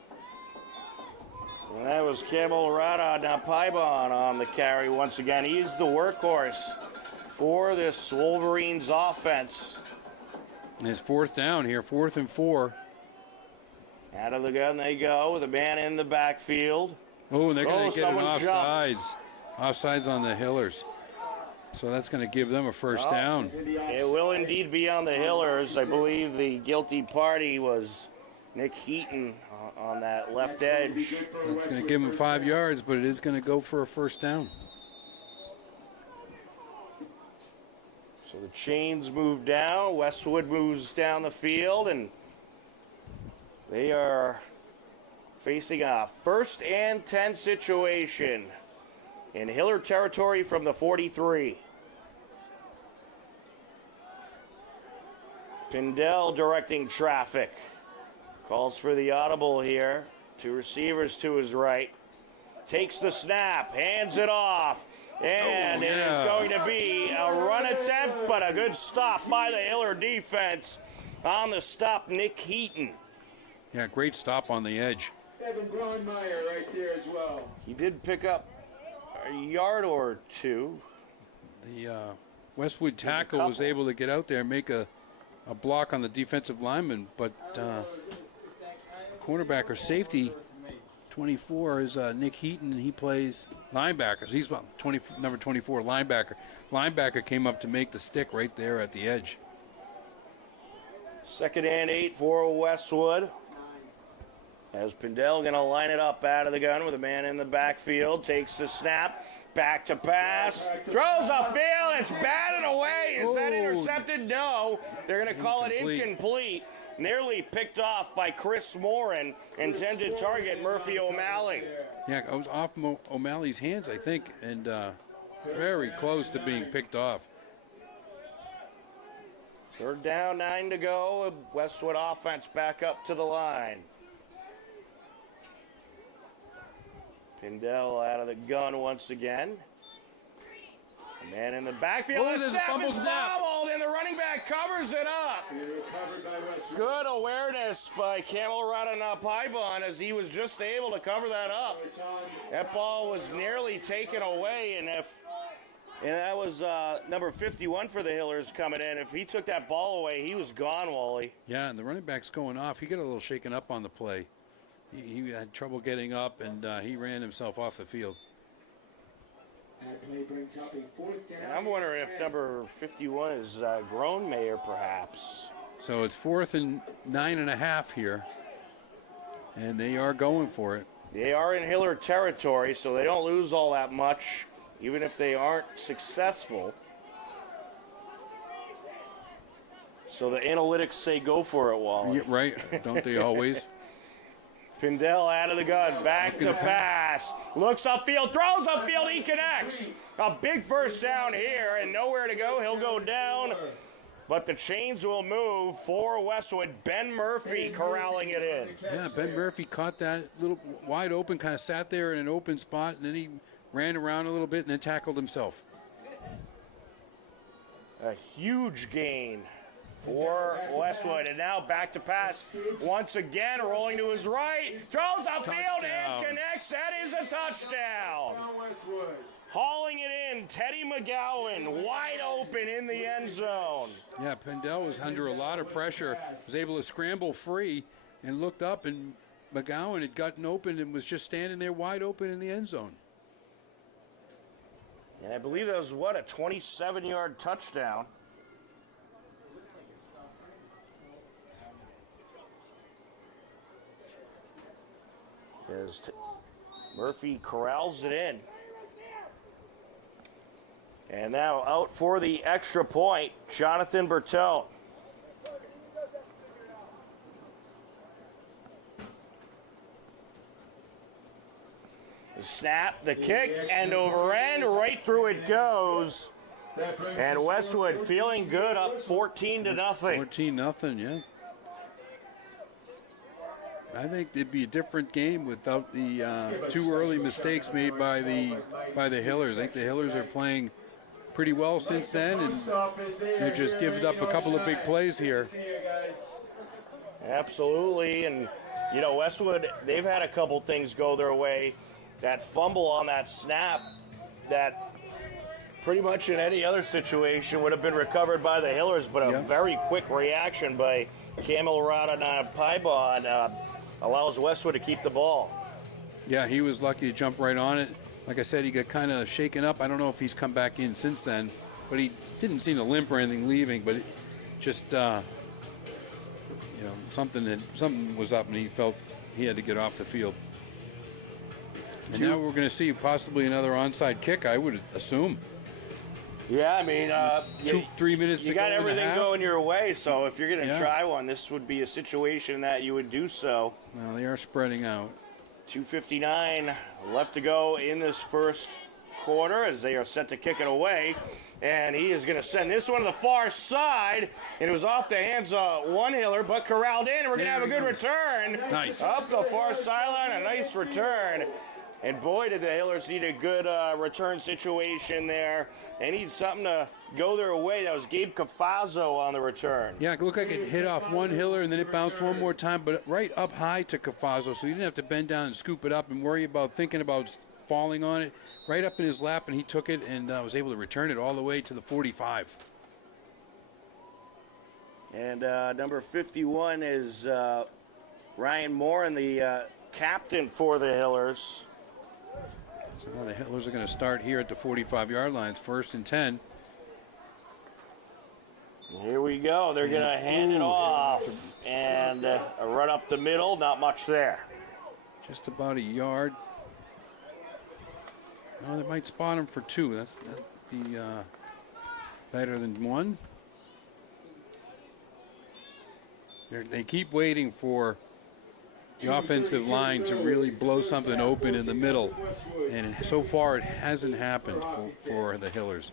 And that was Camelrada Napaibon on the carry once again. He's the workhorse for this Wolverines offense. And it's fourth down here, 4th and 4. Out of the gun they go with a man in the backfield. Oh, and they're going to get an someone offsides. Offsides on the Hillers. So that's going to give them a first down. It will indeed be on the Hillers. I believe the guilty party was Nick Heaton on that left edge. So it's going to give them 5 yards, but it is going to go for a first down. So the chains move down. Westwood moves down the field, and they are facing a 1st and 10 situation in Hiller territory from the 43. Pindell directing traffic. Calls for the audible here. 2 receivers to his right. Takes the snap, hands it off, and it is going to be a run attempt, but a good stop by the Hiller defense. On the stop, Nick Heaton. Yeah, great stop on the edge. Evan Grandmeyer right there as well. He did pick up a yard or two. The Westwood tackle was able to get out there and make a block on the defensive lineman, but cornerback or safety 24 is Nick Heaton, and he plays linebackers. He's number 24 linebacker. Linebacker came up to make the stick right there at the edge. 2nd and 8 for Westwood. As Pindell going to line it up out of the gun with a man in the backfield. Takes the snap. Back to pass. Throws upfield. It's batted away. Is that intercepted? No. They're going to call it incomplete. Nearly picked off by Chris Morin. Intended target Murphy O'Malley. Yeah, it was off O'Malley's hands, I think, and very close to being picked off. 3rd down, 9 to go. Westwood offense back up to the line. Pindell out of the gun once again. A man in the backfield. There's a fumble snap. Fumbled, and the running back covers it up. Good awareness by Camelrada Napaibon as he was just able to cover that up. That ball was nearly taken away, and that was number 51 for the Hillers coming in. If he took that ball away, he was gone, Wally. Yeah, and the running back's going off. He got a little shaken up on the play. He had trouble getting up, and he ran himself off the field. That play brings up a 4th down. And I'm wondering if number 51 is grown mayor, perhaps. So it's 4th and 9.5 here. And they are going for it. They are in Hiller territory, so they don't lose all that much, even if they aren't successful. So the analytics say go for it, Wally. Yeah, right, don't they always? Pindell out of the gun, back to pass. Looks upfield, throws upfield, he connects. A big first down here, and nowhere to go. He'll go down, but the chains will move for Westwood. Ben Murphy corralling it in. Yeah, Ben Murphy caught that little wide open, kind of sat there in an open spot, and then he ran around a little bit and then tackled himself. A huge gain for Westwood, and now back to pass once again, rolling to his right, throws upfield and connects. That is a touchdown. Hauling it in, Teddy McGowan, wide open in the end zone. Yeah, Pendel was under a lot of pressure, was able to scramble free and looked up, and McGowan had gotten open and was just standing there wide open in the end zone. And I believe that was, what, a 27-yard touchdown. As Murphy corrals it in. And now out for the extra point, Jonathan Bertone. The snap, the kick, end over end, right through it goes. And Westwood feeling good, up 14-0. 14-0, yeah. I think it'd be a different game without the two early mistakes made by the Hillers. I think the Hillers are playing pretty well since then, and they're just giving up a couple of big plays here. Absolutely, and you know, Westwood, they've had a couple things go their way. That fumble on that snap, that pretty much in any other situation would have been recovered by the Hillers, but a very quick reaction by Camille Paibon allows Westwood to keep the ball. Yeah, he was lucky to jump right on it. Like I said, he got kind of shaken up. I don't know if he's come back in since then, but he didn't seem to limp or anything leaving, but just, you know, something was up, and he felt he had to get off the field. And now we're going to see possibly another onside kick, I would assume. Yeah, I mean, 3 minutes you to go got everything and a half. going your way, so if you're going to try one, this would be a situation that you would do so. Well, they are spreading out. 2:59 left to go in this first quarter as they are set to kick it away. And he is going to send this one to the far side. And it was off the hands of one Hiller, but corralled in. And we're going to have a good return. Nice. Up the far sideline, a nice return. And boy, did the Hillers need a good return situation there. They need something to go their way. That was Gabe Cafazzo on the return. Yeah, it looked like it hit off one Hiller, and then it bounced one more time, but right up high to Cafazzo, so he didn't have to bend down and scoop it up and worry about thinking about falling on it. Right up in his lap, and he took it and was able to return it all the way to the 45. And number 51 is Ryan Moore, and the captain for the Hillers. So now the Hillers are going to start here at the 45-yard line. It's 1st and 10. Here we go. They're going to hand it off. And a run up the middle. Not much there. Just about a yard. No, they might spot him for 2. That'd be better than 1. They keep waiting for the offensive line to really blow something open in the middle, and so far it hasn't happened for the Hillers.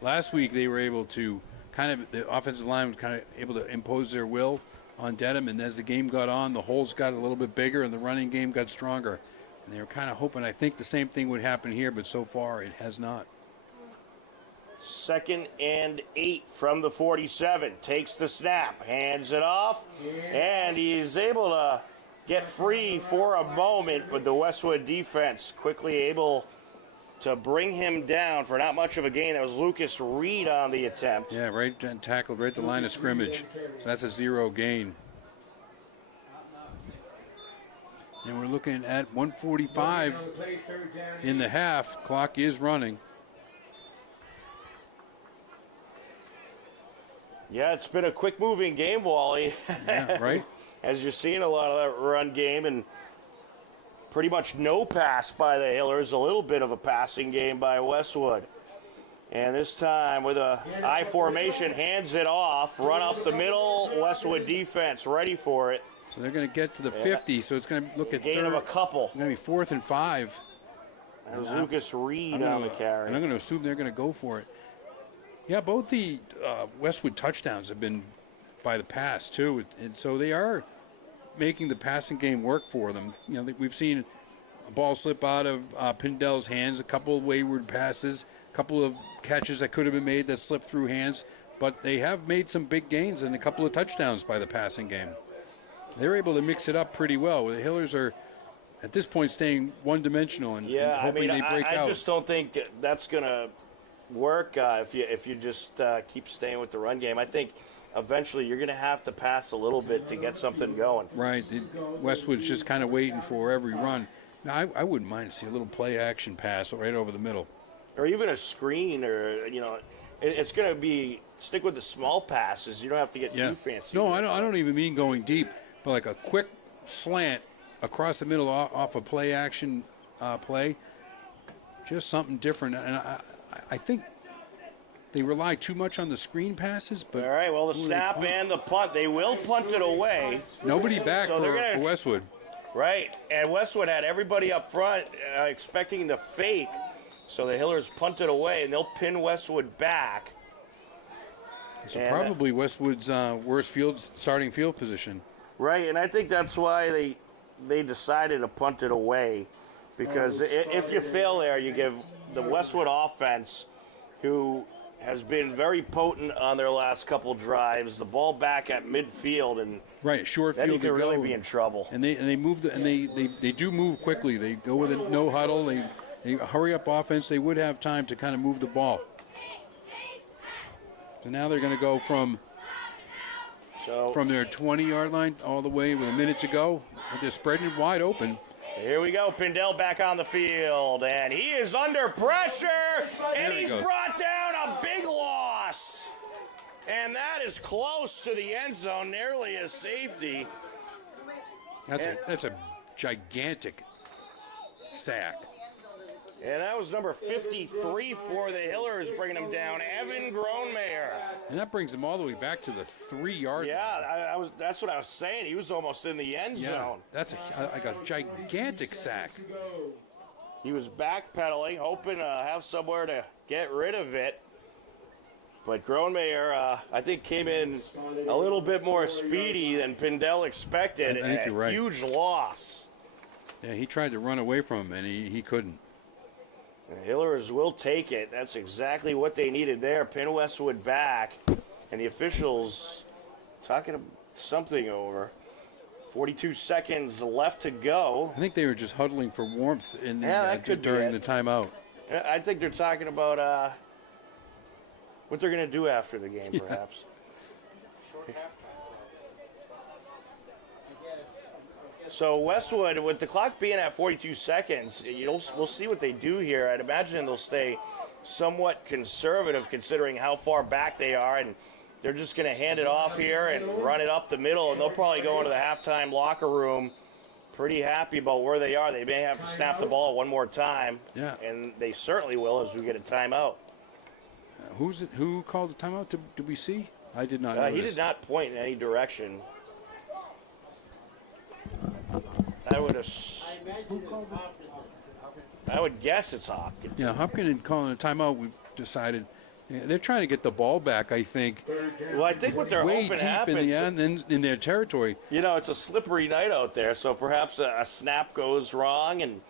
Last week they were able to the offensive line was kind of able to impose their will on Dedham, and as the game got on, the holes got a little bit bigger and the running game got stronger. And they were kind of hoping, I think, the same thing would happen here, but so far it has not. 2nd and 8 from the 47. Takes the snap, hands it off, and he is able to get free for a moment, but the Westwood defense quickly able to bring him down for not much of a gain. That was Lucas Reed on the attempt. Yeah, right, tackled right at the line of scrimmage. So that's a 0 gain. And we're looking at 1:45 in the half. Clock is running. Yeah, it's been a quick-moving game, Wally. Yeah, right? As you're seeing a lot of that run game and pretty much no pass by the Hillers, a little bit of a passing game by Westwood. And this time with a I formation, hands it off, run up the middle, Westwood defense ready for it. So they're going to get to the 50, so it's going to look at Gain third. of a couple. It's going to be 4th and 5. That was Lucas Reed on the carry. And I'm going to assume they're going to go for it. Yeah, both the Westwood touchdowns have been by the pass, too. And so they are making the passing game work for them. You know, we've seen a ball slip out of Pindell's hands, a couple of wayward passes, a couple of catches that could have been made that slipped through hands. But they have made some big gains and a couple of touchdowns by the passing game. They're able to mix it up pretty well. The Hillers are, at this point, staying one-dimensional and hoping they break out. I just don't think that's going to work if you just keep staying with the run game. I think eventually you're going to have to pass a little bit to get something going. Right. Westwood's just kind of waiting for every run. Now, I wouldn't mind to see a little play-action pass right over the middle. Or even a screen, or, it's going to be stick with the small passes. You don't have to get too fancy. No, I don't even mean going deep. But like a quick slant across the middle off a play-action play, just something different. And I think they rely too much on the screen passes. But all right, well, the snap and the punt, they will punt it away. Nobody back so for Westwood. Right, and Westwood had everybody up front expecting the fake, so the Hillers punted away, and they'll pin Westwood back. So probably Westwood's worst starting field position. Right, and I think that's why they decided to punt it away, because if you fail there, you give the Westwood offense, who has been very potent on their last couple drives, the ball back at midfield, and short then field you could really be in trouble. And they move they do move quickly. They go with a no huddle. They hurry up offense. They would have time to kind of move the ball. So now they're going to go from their 20-yard line all the way with a minute to go. They're spreading it wide open. Here we go. Pindell back on the field, and he is under pressure, and he's brought down a big loss. And that is close to the end zone, nearly a safety. That's a gigantic sack. And that was number 53 for the Hillers, bringing him down, Evan Gronemeyer. And that brings him all the way back to the 3-yard line. Yeah, that's what I was saying. He was almost in the end zone. That's a gigantic sack. He was backpedaling, hoping to have somewhere to get rid of it. But Gronemeyer, I think, came in a little bit more speedy than Pindell expected. I think you're right. Huge loss. Yeah, he tried to run away from him, and he couldn't. The Hillers will take it. That's exactly what they needed there. Pin Westwood back. And the officials talking something over. 42 seconds left to go. I think they were just huddling for warmth during the timeout. I think they're talking about what they're going to do after the game, perhaps. So Westwood, with the clock being at 42 seconds, we'll see what they do here. I'd imagine they'll stay somewhat conservative considering how far back they are, and they're just going to hand it off here and run it up the middle, and they'll probably go into the halftime locker room pretty happy about where they are. They may have to snap the ball one more time, and they certainly will as we get a timeout. Who called the timeout? Did we see? I did not notice. He did not point in any direction. I would guess it's Hopkins. Yeah, Hopkins calling a timeout. We've decided they're trying to get the ball back. I think. Well, I think what they're way hoping deep happens in their territory. It's a slippery night out there, so perhaps a snap goes wrong and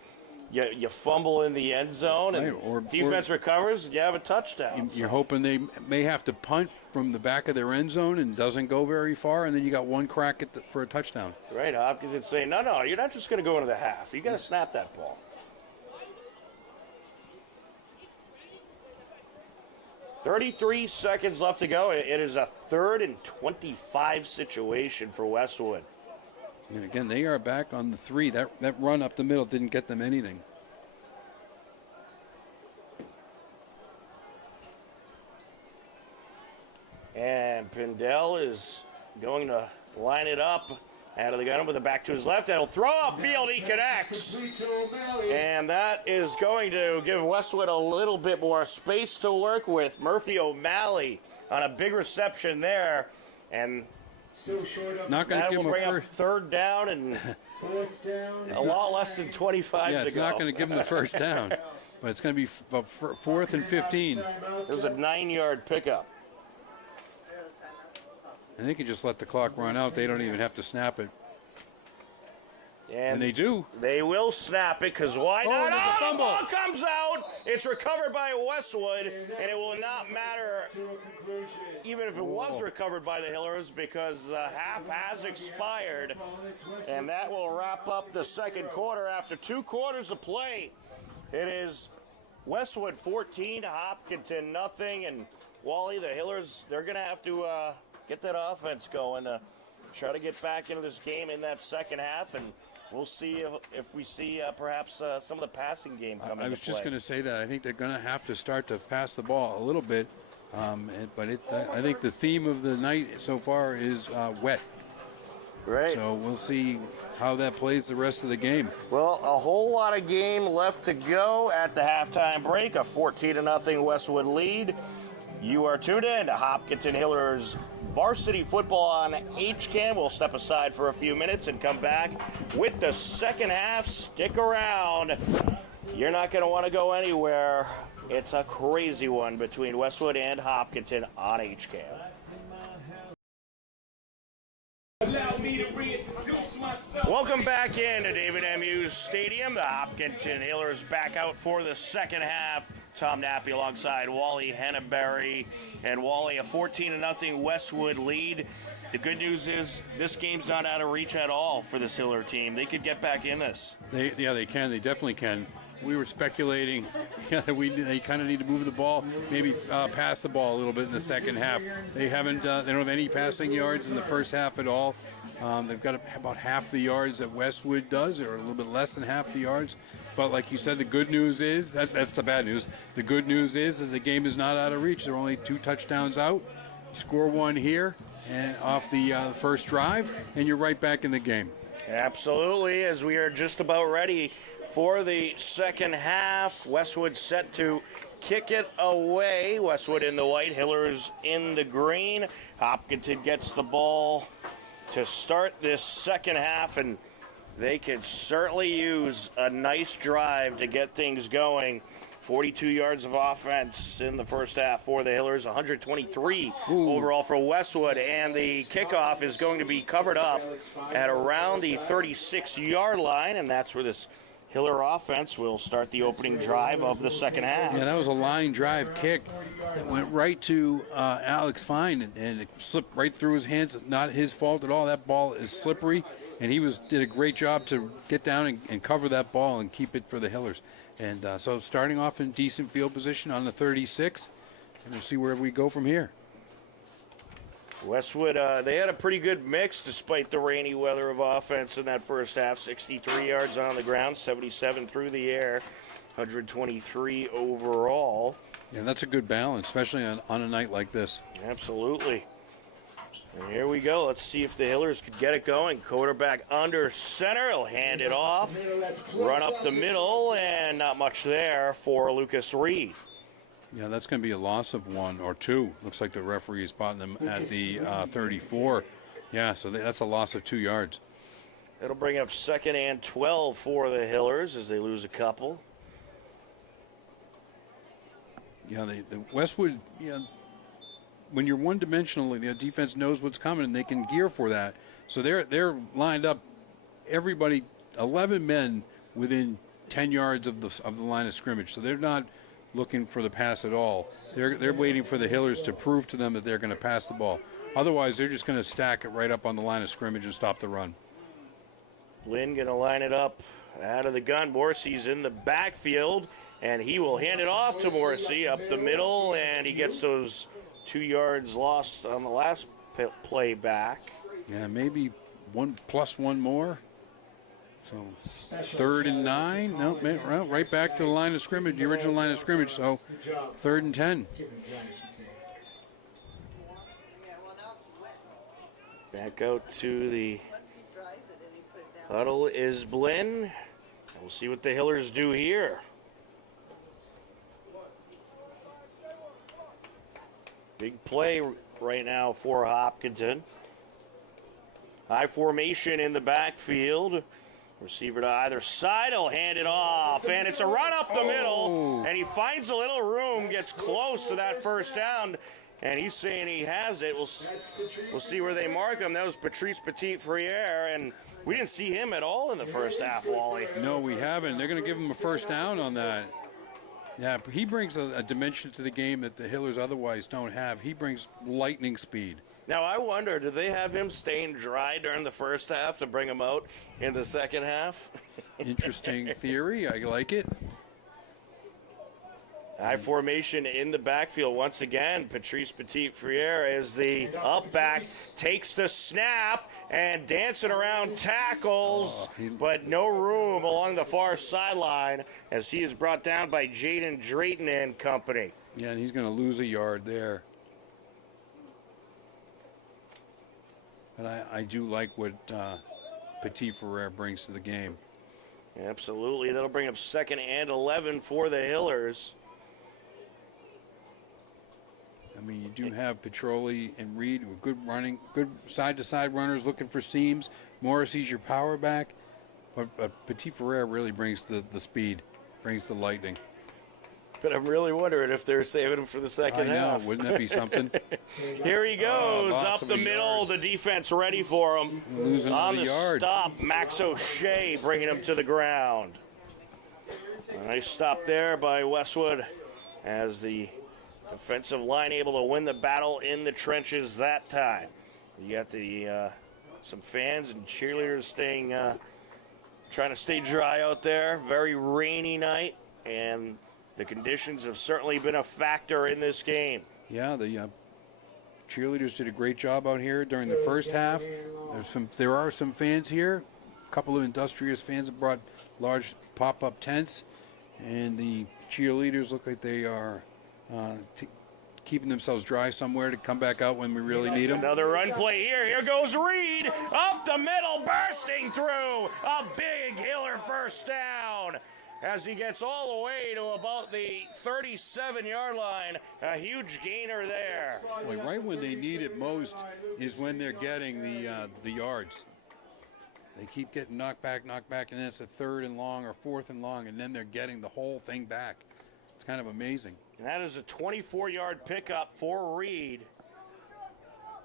you fumble in the end zone, and or defense recovers, and you have a touchdown. You're hoping they may have to punt from the back of their end zone and doesn't go very far, and then you got one crack for a touchdown. Right, Hopkins would say, no, you're not just going to go into the half. You got to snap that ball. .33 seconds left to go. It is a 3rd and 25 situation for Westwood. And again, they are back on the 3. That run up the middle didn't get them anything. And Pindell is going to line it up out of the gun with it back to his left. And he'll throw upfield. He connects. And that is going to give Westwood a little bit more space to work with. Murphy O'Malley on a big reception there. And not going to give him bring a up third down and a lot less than 25 to go. Yeah, it's not going to give him the first down. But it's going to be 4th and 15. It was a 9-yard pickup. And they can just let the clock run out. They don't even have to snap it. And they do. They will snap it because why not? there's a The fumble. ball comes out. It's recovered by Westwood, and it will not matter even if it was recovered by the Hillers because the half has expired. And that will wrap up the second quarter after 2 quarters of play. It is Westwood 14, Hopkinton nothing. And Wally, the Hillers, they're going to have to get that offense going to try to get back into this game in that second half, and we'll see if we see perhaps some of the passing game come into play. I was just going to say that. I think they're going to have to start to pass the ball a little bit, but I think the theme of the night so far is wet. Right. So we'll see how that plays the rest of the game. Well, a whole lot of game left to go at the halftime break, a 14-0 Westwood lead. You are tuned in to Hopkinton Hillers Varsity Football on HCAM. We'll step aside for a few minutes and come back with the second half. Stick around. You're not going to want to go anywhere. It's a crazy one between Westwood and Hopkinton on HCAM. Welcome back into David M. Hughes Stadium. The Hopkinton Hillers back out for the second half. Tom Nappy alongside Wally Henneberry. And Wally, a 14-0 Westwood lead. The good news is this game's not out of reach at all for this Hiller team. They could get back in this. They can. They definitely can. We were speculating that they kind of need to move the ball, maybe pass the ball a little bit in the second half. They haven't. They don't have any passing yards in the first half at all. They've got about half the yards that Westwood does, or a little bit less than half the yards. But like you said, the good news is that's the bad news. The good news is that the game is not out of reach. They're only 2 touchdowns out. Score one here and off the first drive, and you're right back in the game. Absolutely, as we are just about ready for the second half. Westwood set to kick it away. Westwood in the white, Hillers in the green. Hopkinton gets the ball to start this second half, and they could certainly use a nice drive to get things going. 42 yards of offense in the first half for the Hillers, 123 overall for Westwood, and the kickoff is going to be covered up at around the 36-yard line, and that's where this Hiller offense will start the opening drive of the second half. Yeah, that was a line drive kick that went right to Alex Fine, and it slipped right through his hands. Not his fault at all. That ball is slippery, and he did a great job to get down and cover that ball and keep it for the Hillers. And so starting off in decent field position on the 36, and we'll see where we go from here. Westwood, they had a pretty good mix despite the rainy weather of offense in that first half. 63 yards on the ground, 77 through the air, 123 overall. Yeah, that's a good balance, especially on a night like this. Absolutely. And here we go. Let's see if the Hillers could get it going. Quarterback under center. He'll hand it off. Run up the middle, and not much there for Lucas Reed. Yeah, that's going to be a loss of 1 or 2. Looks like the referee is spotting them at the 34. Yeah, so that's a loss of 2 yards. That'll bring up 2nd and 12 for the Hillers as they lose a couple. Yeah, the Westwood, when you're one-dimensional, the defense knows what's coming, and they can gear for that. So they're lined up, everybody, 11 men within 10 yards of the line of scrimmage. So they're not looking for the pass at all. They're waiting for the Hillers to prove to them that they're going to pass the ball. Otherwise, they're just going to stack it right up on the line of scrimmage and stop the run. Lynn going to line it up out of the gun. Morrissey's in the backfield, and he will hand it off to Morrissey up the middle, and he gets those 2 yards lost on the last play back. Yeah, maybe one more. So 3rd and 9. No, right back to the line of scrimmage, the original line of scrimmage. So 3rd and 10. Back out to the huddle is Blinn. We'll see what the Hillers do here. Big play right now for Hopkinton. High formation in the backfield. Receiver to either side, he'll hand it off, and it's a run up the middle, and he finds a little room, gets close to that first down, and he's saying he has it. We'll see where they mark him. That was Patrice Petit-Frere, and we didn't see him at all in the first half, Wally. No, we haven't. They're going to give him a first down on that. Yeah, he brings a dimension to the game that the Hillers otherwise don't have. He brings lightning speed. Now, I wonder, did they have him staying dry during the first half to bring him out in the second half? Interesting theory. I like it. High formation in the backfield once again. Patrice Petit-Frere is the up back, takes the snap, and dancing around tackles, but no room along the far sideline as he is brought down by Jaden Drayton and company. Yeah, and he's going to lose a yard there. But I do like what Petit-Frere brings to the game. Absolutely. That'll bring up 2nd and 11 for the Hillers. I mean, you do have Petroli and Reed with good running, good side-to-side runners looking for seams. Morrissey's your power back. But Petit-Frere really brings the speed, brings the lightning. But I'm really wondering if they're saving him for the second half. I know. Wouldn't that be something? Here he goes, loss up of the a middle. yard. The defense ready for him. Losing On another the yard. stop, Max O'Shea bringing him to the ground. A nice stop there by Westwood as the defensive line able to win the battle in the trenches that time. You got the some fans and cheerleaders staying, trying to stay dry out there. Very rainy night, and the conditions have certainly been a factor in this game. Yeah, the cheerleaders did a great job out here during the first half. There are some fans here. A couple of industrious fans have brought large pop-up tents, and the cheerleaders look like they are keeping themselves dry somewhere to come back out when we really need them. Another run play here. Here goes Reed up the middle, bursting through. A big Hiller first down as he gets all the way to about the 37-yard line. A huge gainer there. Boy, right when they need it most is when they're getting the yards. They keep getting knocked back, and then it's a 3rd and long or 4th and long, and then they're getting the whole thing back. It's kind of amazing. And that is a 24-yard pickup for Reed.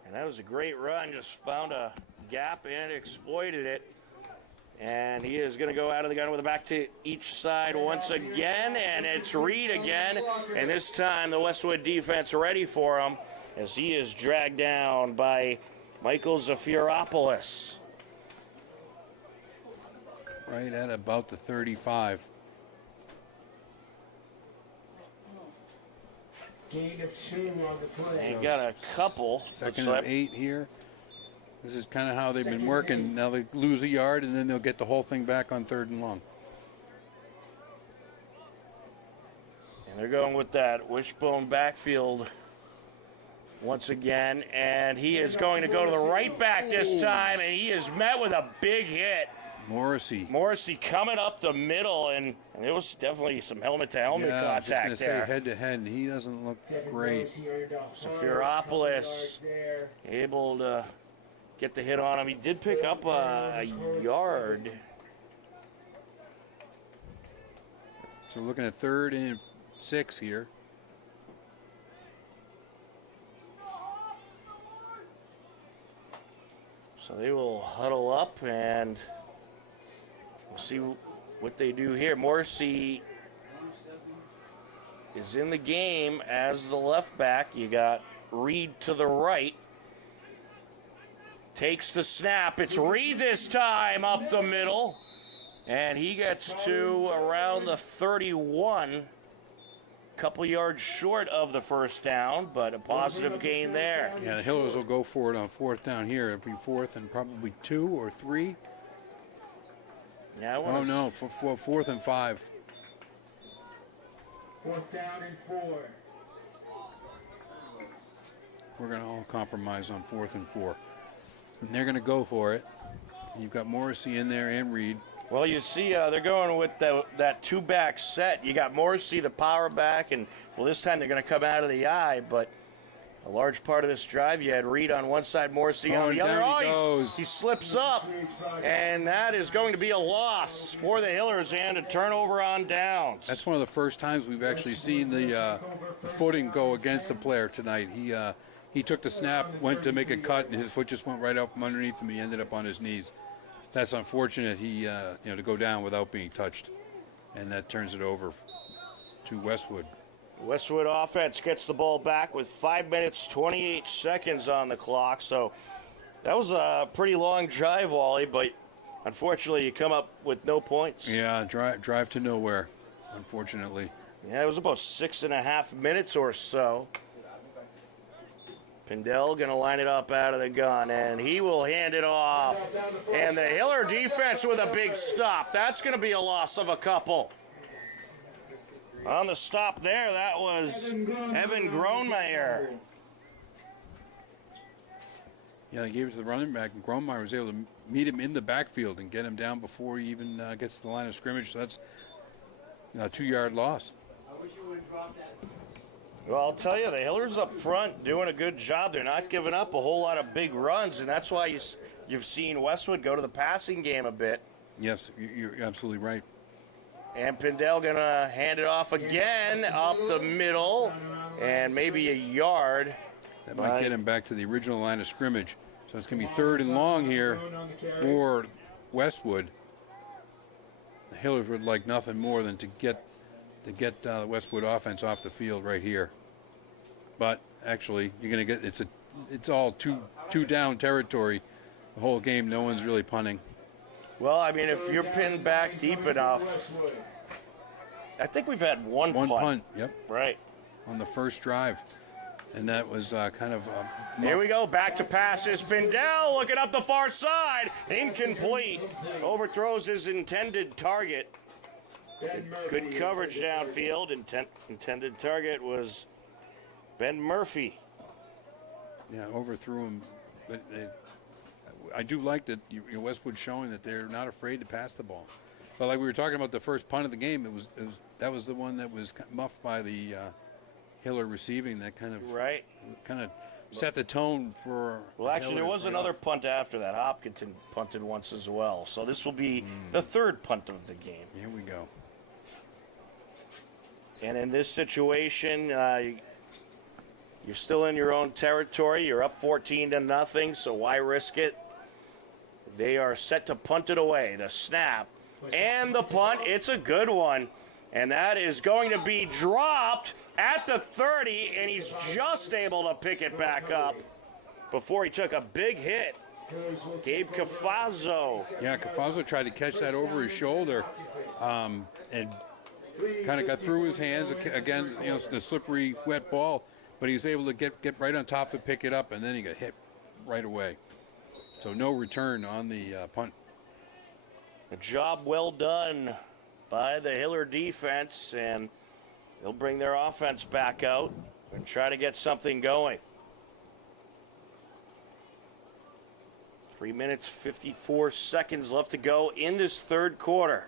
And that was a great run. Just found a gap and exploited it. And he is going to go out of the gun with a back to each side once again. And it's Reed again. And this time the Westwood defense ready for him as he is dragged down by Michael Zafiropoulos. Right at about the 35. Gain of 2 on the play. And got a couple. Second and 8 here. This is kind of how they've been working. Now they lose a yard, and then they'll get the whole thing back on 3rd and long. And they're going with that wishbone backfield once again. And he is going to go to the right back this time, and he is met with a big hit. Morrissey coming up the middle, and there was definitely some helmet-to-helmet contact just gonna there. say head-to-head, and he doesn't look great. Zafiropoulos able to get the hit on him. He did pick up a yard. So we're looking at 3rd and 6 here. So they will huddle up, and we'll see what they do here. Morrissey is in the game as the left back. You got Reed to the right. Takes the snap. It's Reed this time up the middle. And he gets to around the 31. couple yards short of the first down, but a positive gain there. Yeah, the Hillers will go for it on 4th down here. It'll be 4th and probably 2 or 3. Yeah, Oh, no, for 4th and 5. 4th down and 4. We're going to all compromise on 4th and 4. And they're going to go for it. You've got Morrissey in there and Reed. Well, you see, they're going with that two-back set. You got Morrissey, the power back, and, well, this time they're going to come out of the eye, but a large part of this drive, you had Reed on one side, Morrissey on the other. Oh, he slips up, and that is going to be a loss for the Hillers and a turnover on downs. That's one of the first times we've actually seen the footing go against the player tonight. He took the snap, went to make a cut, and his foot just went right out from underneath him. He ended up on his knees. That's unfortunate. To go down without being touched, and that turns it over to Westwood. Westwood offense gets the ball back with 5 minutes, 28 seconds on the clock. So that was a pretty long drive, Wally, but unfortunately you come up with no points. Yeah, drive to nowhere, unfortunately. Yeah, it was about 6.5 minutes or so. Pindell going to line it up out of the gun, and he will hand it off. And the Hiller defense with a big stop. That's going to be a loss of a couple. On the stop there, that was Evan Gronemeyer. Yeah, they gave it to the running back, and Gronemeyer was able to meet him in the backfield and get him down before he even gets to the line of scrimmage. So that's a 2-yard loss. I wish you would have dropped that. Well, I'll tell you, the Hillers up front doing a good job. They're not giving up a whole lot of big runs, and that's why you've seen Westwood go to the passing game a bit. Yes, you're absolutely right. And Pindell going to hand it off again up the middle, and maybe a yard. That might get him back to the original line of scrimmage. So it's going to be 3rd and long here for Westwood. The Hillers would like nothing more than to get the Westwood offense off the field right here. But actually, you're going to get it's all two down territory. The whole game, no one's really punting. Well, I mean, if you're pinned back deep enough, I think we've had one punt. Yep. Right. On the first drive. And that was kind of here we go, back to passes. Pindell looking up the far side. Incomplete. Overthrows his intended target. Good coverage downfield. Intended target was Ben Murphy. Yeah, overthrew him. But I do like that Westwood showing that they're not afraid to pass the ball. But like we were talking about the first punt of the game, that was the one that was muffed by the Hiller receiving. That kind of set the tone for. Well, actually, there was another punt after that. Hopkinton punted once as well. So this will be the third punt of the game. Here we go. And in this situation, you're still in your own territory. You're up 14-0, so why risk it? They are set to punt it away. The snap and the punt. It's a good one. And that is going to be dropped at the 30, and he's just able to pick it back up before he took a big hit. Gabe Cafazzo. Yeah, Cafazzo tried to catch that over his shoulder and kind of got through his hands. Again, the slippery, wet ball, but he was able to get right on top of it, pick it up, and then he got hit right away. So no return on the punt. A job well done by the Hiller defense, and they'll bring their offense back out and try to get something going. 3 minutes, 54 seconds left to go in this third quarter.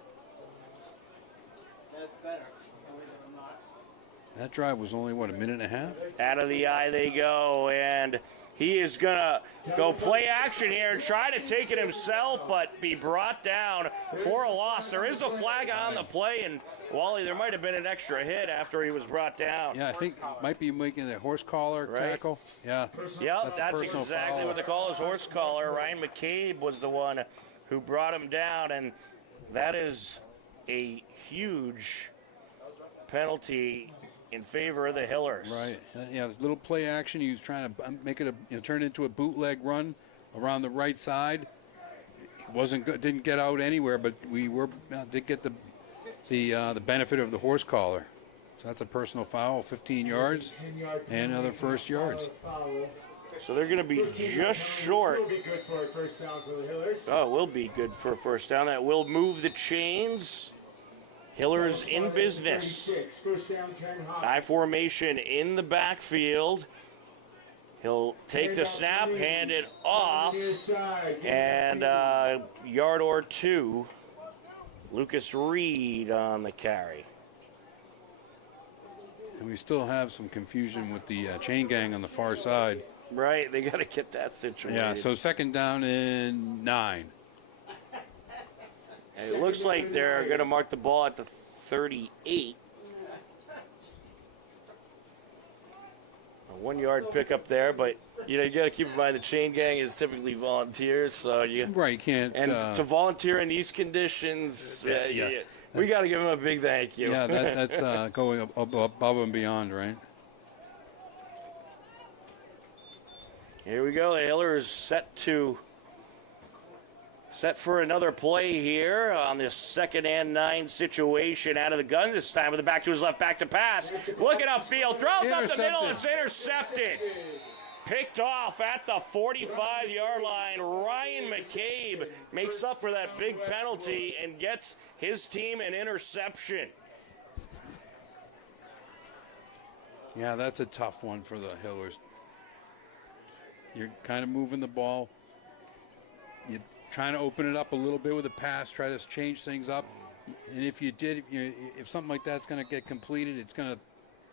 That's better. Believe it or not. That drive was only, a minute and a half? Out of the eye they go, and he is going to go play action here and try to take it himself, but be brought down for a loss. There is a flag on the play, and Wally, there might have been an extra hit after he was brought down. Yeah, I think might be making the horse collar tackle. Yeah. Yep, that's exactly foul. what they call his horse collar. Ryan McCabe was the one who brought him down, and that is a huge penalty in favor of the Hillers. Right. Yeah, little play action. He was trying to make it turn into a bootleg run around the right side. It wasn't good. Didn't get out anywhere, but we did get the benefit of the horse collar. So that's a personal foul, 15 yards, and another first yards. So they're going to be just short. Will be good for a first down for the Hillers. Oh, it will be good for a first down. That will move the chains. Hillers in business. 36, first down, 10 high. High formation in the backfield. He'll take the snap, hand it off, and yard or two. Lucas Reed on the carry. And we still have some confusion with the chain gang on the far side. Right, they got to get that situated. Yeah, so second down and 9. And it looks like they're going to mark the ball at the 38. A 1 yard pickup there, but you got to keep in mind the chain gang is typically volunteers, so you Right, you can't. and to volunteer in these conditions, we got to give them a big thank you. Yeah, that's going above and beyond, right? Here we go. The Hillers set for another play here on this 2nd and 9 situation out of the gun. This time with the back to his left, back to pass. Looking upfield, throws up the middle. It's intercepted. Picked off at the 45-yard line. Ryan McCabe makes up for that big penalty and gets his team an interception. Yeah, that's a tough one for the Hillers. You're kind of moving the ball. You're trying to open it up a little bit with a pass, try to change things up. And if you did, if something like that's going to get completed, it's going to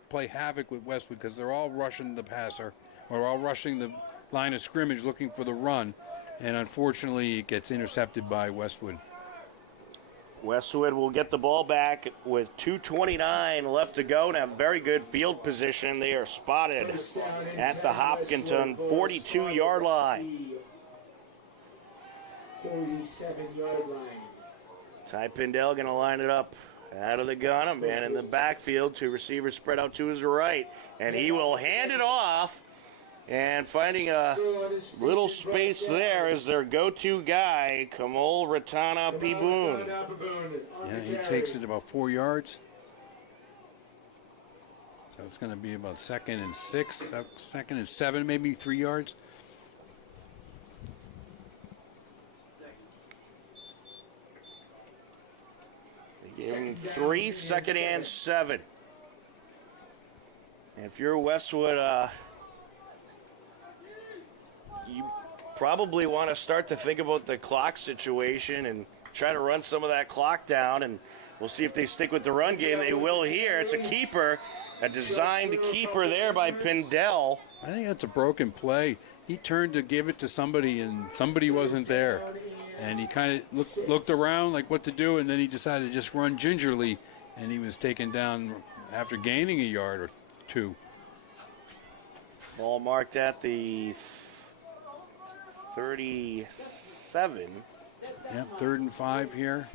play havoc with Westwood because they're all rushing the passer or all rushing the line of scrimmage looking for the run. And unfortunately, it gets intercepted by Westwood. Westwood will get the ball back with 2:29 left to go and have very good field position. They are spotted at the Hopkinton 42-yard line. 37-yard line. Ty Pindell going to line it up out of the gun. A man in the backfield. 2 receivers spread out to his right. And he will hand it off. And finding a little space there is their go-to guy, Kamal Ratana Piboon. Yeah, he takes it about 4 yards. So it's going to be about 2nd and 6, 2nd and 7, maybe 3 yards. They gave him 3, 2nd and 7. And if you're Westwood, you probably want to start to think about the clock situation and try to run some of that clock down, and we'll see if they stick with the run game. They will here. It's a keeper, a designed keeper there by Pindell. I think that's a broken play. He turned to give it to somebody, and somebody wasn't there. And he kind of looked around like what to do, and then he decided to just run gingerly, and he was taken down after gaining a yard or 2. Ball marked at the 37. Yep, 3rd and 5 here.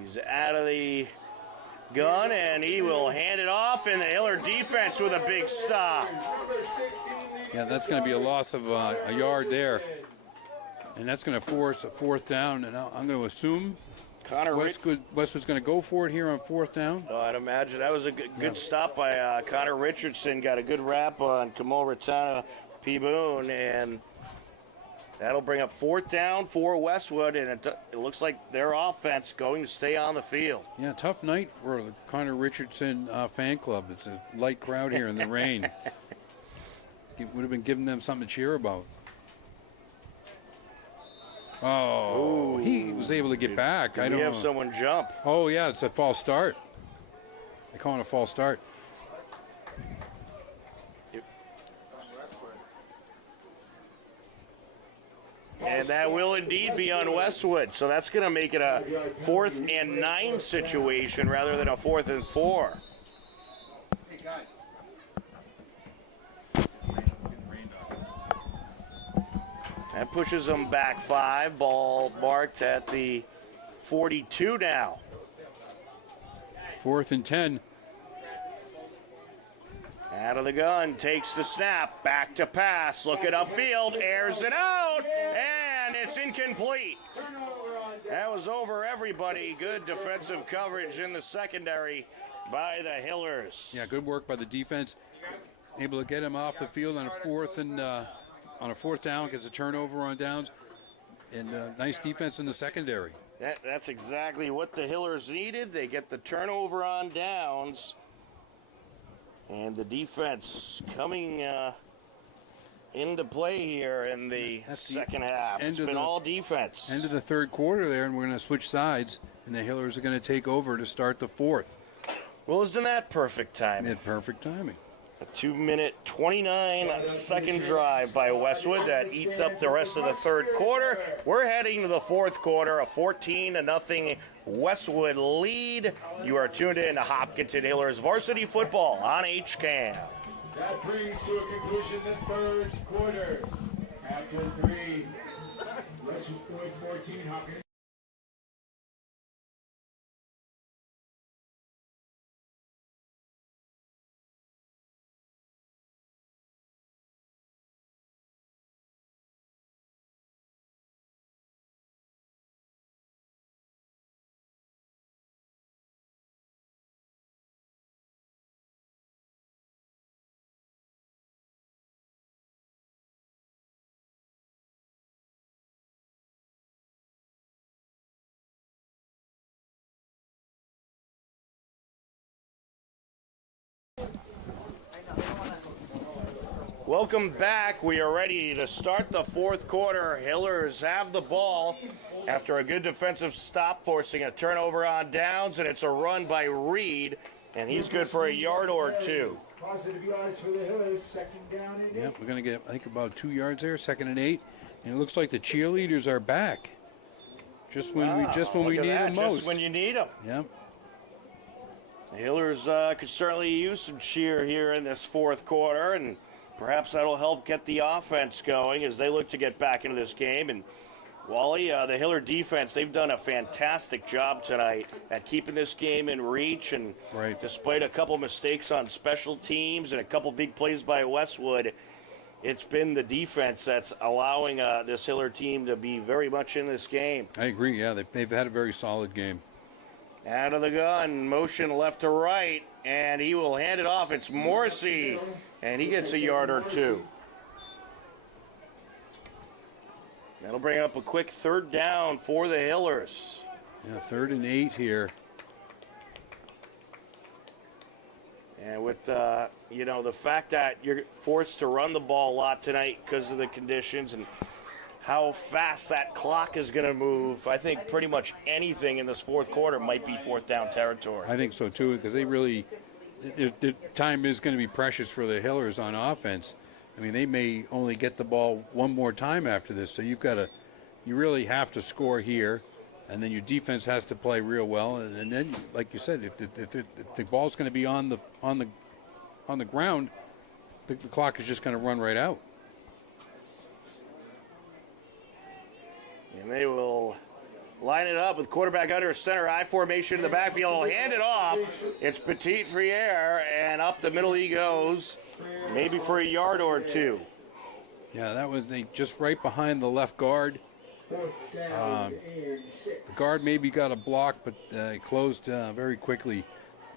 He's out of the gun, and he will hand it off, and the Hiller defense with a big stop. Yeah, that's going to be a loss of a yard there. And that's going to force a 4th down, and I'm going to assume Westwood's going to go for it here on 4th down. Oh, I'd imagine that was a good stop by Connor Richardson. Got a good wrap on Kamal Ratana Piboon, and that'll bring up 4th down for Westwood, and it looks like their offense going to stay on the field. Yeah, tough night for the Connor Richardson fan club. It's a light crowd here in the rain. It would have been giving them something to cheer about. Oh, he was able to get back. I don't have someone jump. Oh, yeah, it's a false start. They call it a false start. And that will indeed be on Westwood. So that's going to make it a 4th and 9 situation rather than a 4th and 4. Hey, guys. That pushes them back 5. Ball marked at the 42 now. 4th and 10. Out of the gun, takes the snap, back to pass, looking upfield, airs it out, and it's incomplete. That was over everybody. Good defensive coverage in the secondary by the Hillers. Yeah, good work by the defense. Able to get him off the field on a fourth down, gets a turnover on downs, and nice defense in the secondary. That's exactly what the Hillers needed. They get the turnover on downs, and the defense coming into play here in the second half. It's been all defense. End of the third quarter there, and we're going to switch sides, and the Hillers are going to take over to start the fourth. Well, isn't that perfect timing? Perfect timing. A 2-minute, 29-second drive by Westwood that eats up the rest of the third quarter. We're heading to the fourth quarter, a 14-0 Westwood lead. You are tuned in to Hopkinton Hillers Varsity Football on HCAM. That brings to a conclusion the third quarter. After 3, Westwood 14, Hopkins. Welcome back. We are ready to start the fourth quarter. Hillers have the ball after a good defensive stop, forcing a turnover on downs, and it's a run by Reed, and he's good for a yard or two. Positive yards for the Hillers, second down and 8. Yep, we're going to get, I think, about 2 yards there, 2nd and 8. And it looks like the cheerleaders are back. Just when we need them most. Just when you need them. Yep. The Hillers could certainly use some cheer here in this fourth quarter, and perhaps that'll help get the offense going as they look to get back into this game. And Wally, the Hiller defense, they've done a fantastic job tonight at keeping this game in reach. And despite a couple mistakes on special teams and a couple big plays by Westwood, it's been the defense that's allowing this Hiller team to be very much in this game. I agree, yeah. They've had a very solid game. Out of the gun, motion left to right, and he will hand it off. It's Morrissey, and he gets a yard or two. That'll bring up a quick third down for the Hillers. Yeah, 3rd and 8 here. And with, the fact that you're forced to run the ball a lot tonight because of the conditions and how fast that clock is going to move, I think pretty much anything in this fourth quarter might be fourth down territory. I think so, too, because they really the time is going to be precious for the Hillers on offense. I mean, they may only get the ball one more time after this, so you really have to score here, and then your defense has to play real well, and then, like you said, if the ball's going to be on the ground, the clock is just going to run right out. And they will line it up with quarterback under center, I formation in the backfield. Hand it off. It's Petit Friere, and up the middle he goes, maybe for a yard or two. Yeah, that was just right behind the left guard. The guard maybe got a block, but it closed very quickly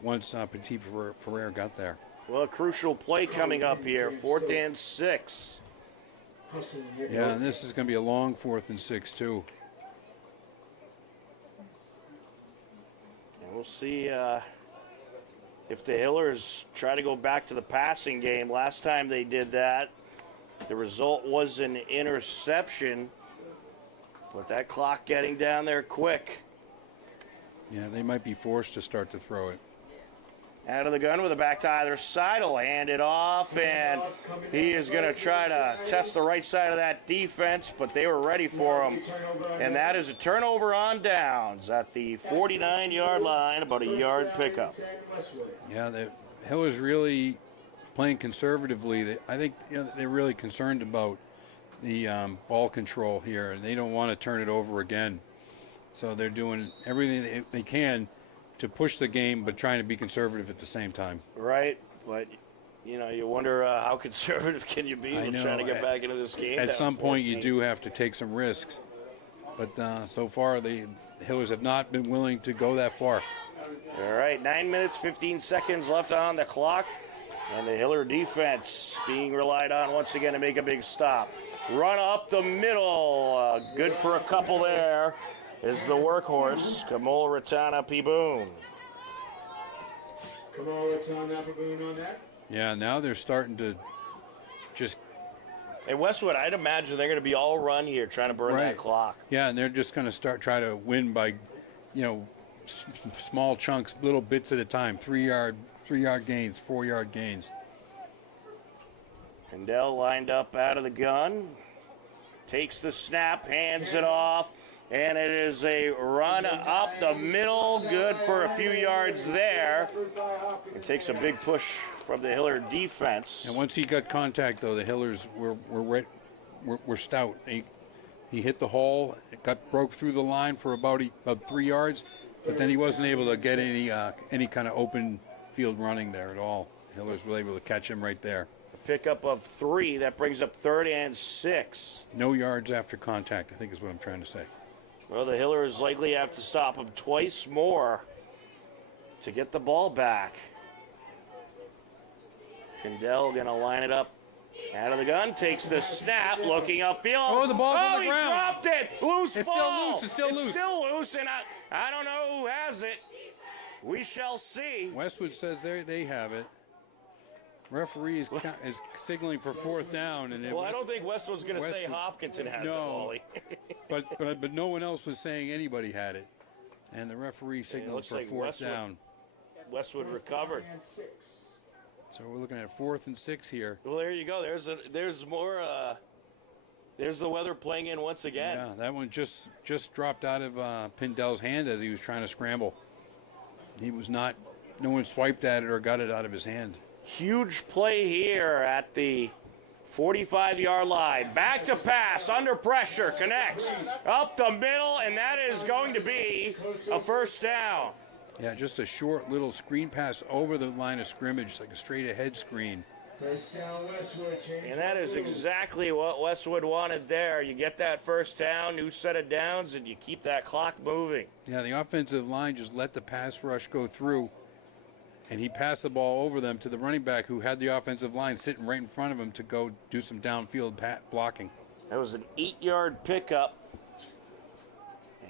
once Petit Friere got there. Well, a crucial play coming up here, 4th and 6. Yeah, and this is going to be a long 4th and 6, too. And we'll see if the Hillers try to go back to the passing game. Last time they did that, the result was an interception. But that clock getting down there quick. Yeah, they might be forced to start to throw it. Out of the gun with a back to either side. He'll hand it off, and he is going to try to test the right side of that defense, but they were ready for him. And that is a turnover on downs at the 49-yard line, about a yard pickup. Yeah, the Hillers really playing conservatively. I think they're really concerned about the ball control here, and they don't want to turn it over again. So they're doing everything they can to push the game, but trying to be conservative at the same time. Right, but you wonder how conservative can you be when trying to get back into this game. At some point, you do have to take some risks. But so far, the Hillers have not been willing to go that far. All right, 9 minutes, 15 seconds left on the clock. And the Hiller defense being relied on once again to make a big stop. Run up the middle. Good for a couple there is the workhorse, Kamal Ratana Piboon. Kamal Ratana Piboon on that. Yeah, now they're starting to just... And Westwood, I'd imagine they're going to be all run here trying to burn that Right. clock. Yeah, and they're just going to try to win by, small chunks, little bits at a time. 3-yard gains, 4-yard gains. Kendall lined up out of the gun. Takes the snap, hands it off, and it is a run up the middle. Good for a few yards there. It takes a big push from the Hiller defense. And once he got contact, though, the Hillers were stout. He hit the hole, broke through the line for about 3 yards, but then he wasn't able to get any kind of open field running there at all. The Hillers were able to catch him right there. A pickup of 3, that brings up 3rd and 6. No yards after contact, I think is what I'm trying to say. Well, the Hillers likely have to stop him twice more to get the ball back. Kendall going to line it up out of the gun, takes the snap, looking upfield. Oh, the ball's on the ground. He dropped it. Loose It's ball. still loose. It's still loose. It's still loose, and I don't know who has it. We shall see. Westwood says they have it. Referee is signaling for 4th down, and Well, I don't think Westwood's going to say Westwood- Hopkinton has No. it, Wally. but no one else was saying anybody had it, and the referee signaled looks for like 4th Westwood. down. Westwood recovered. And 6. So we're looking at 4th and 6 here. Well, there you go. There's more. There's the weather playing in once again. Yeah, that one just dropped out of Pindell's hand as he was trying to scramble. He was not. No one swiped at it or got it out of his hand. Huge play here at the 45-yard line. Back to pass, under pressure, connects up the middle, and that is going to be a 1st down. Yeah, just a short little screen pass over the line of scrimmage, like a straight ahead screen. First down, Westwood. And that is exactly what Westwood wanted there. You get that 1st down, new set of downs, and you keep that clock moving. Yeah, the offensive line just let the pass rush go through, and he passed the ball over them to the running back who had the offensive line sitting right in front of him to go do some downfield blocking. That was an 8-yard pickup.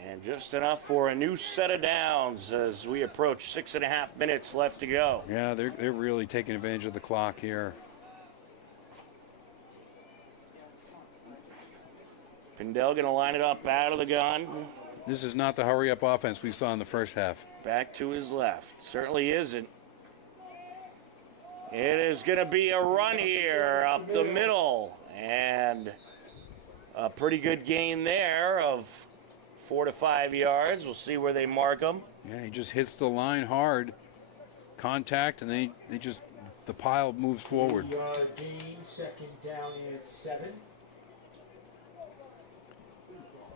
And just enough for a new set of downs as we approach 6.5 minutes left to go. Yeah, they're really taking advantage of the clock here. Pindell going to line it up out of the gun. This is not the hurry-up offense we saw in the first half. Back to his left. Certainly isn't. It is going to be a run here up the middle. And a pretty good gain there of 4 to 5 yards. We'll see where they mark him. Yeah, he just hits the line hard, contact, and the pile moves forward. 3-yard gain, 2nd down and 7.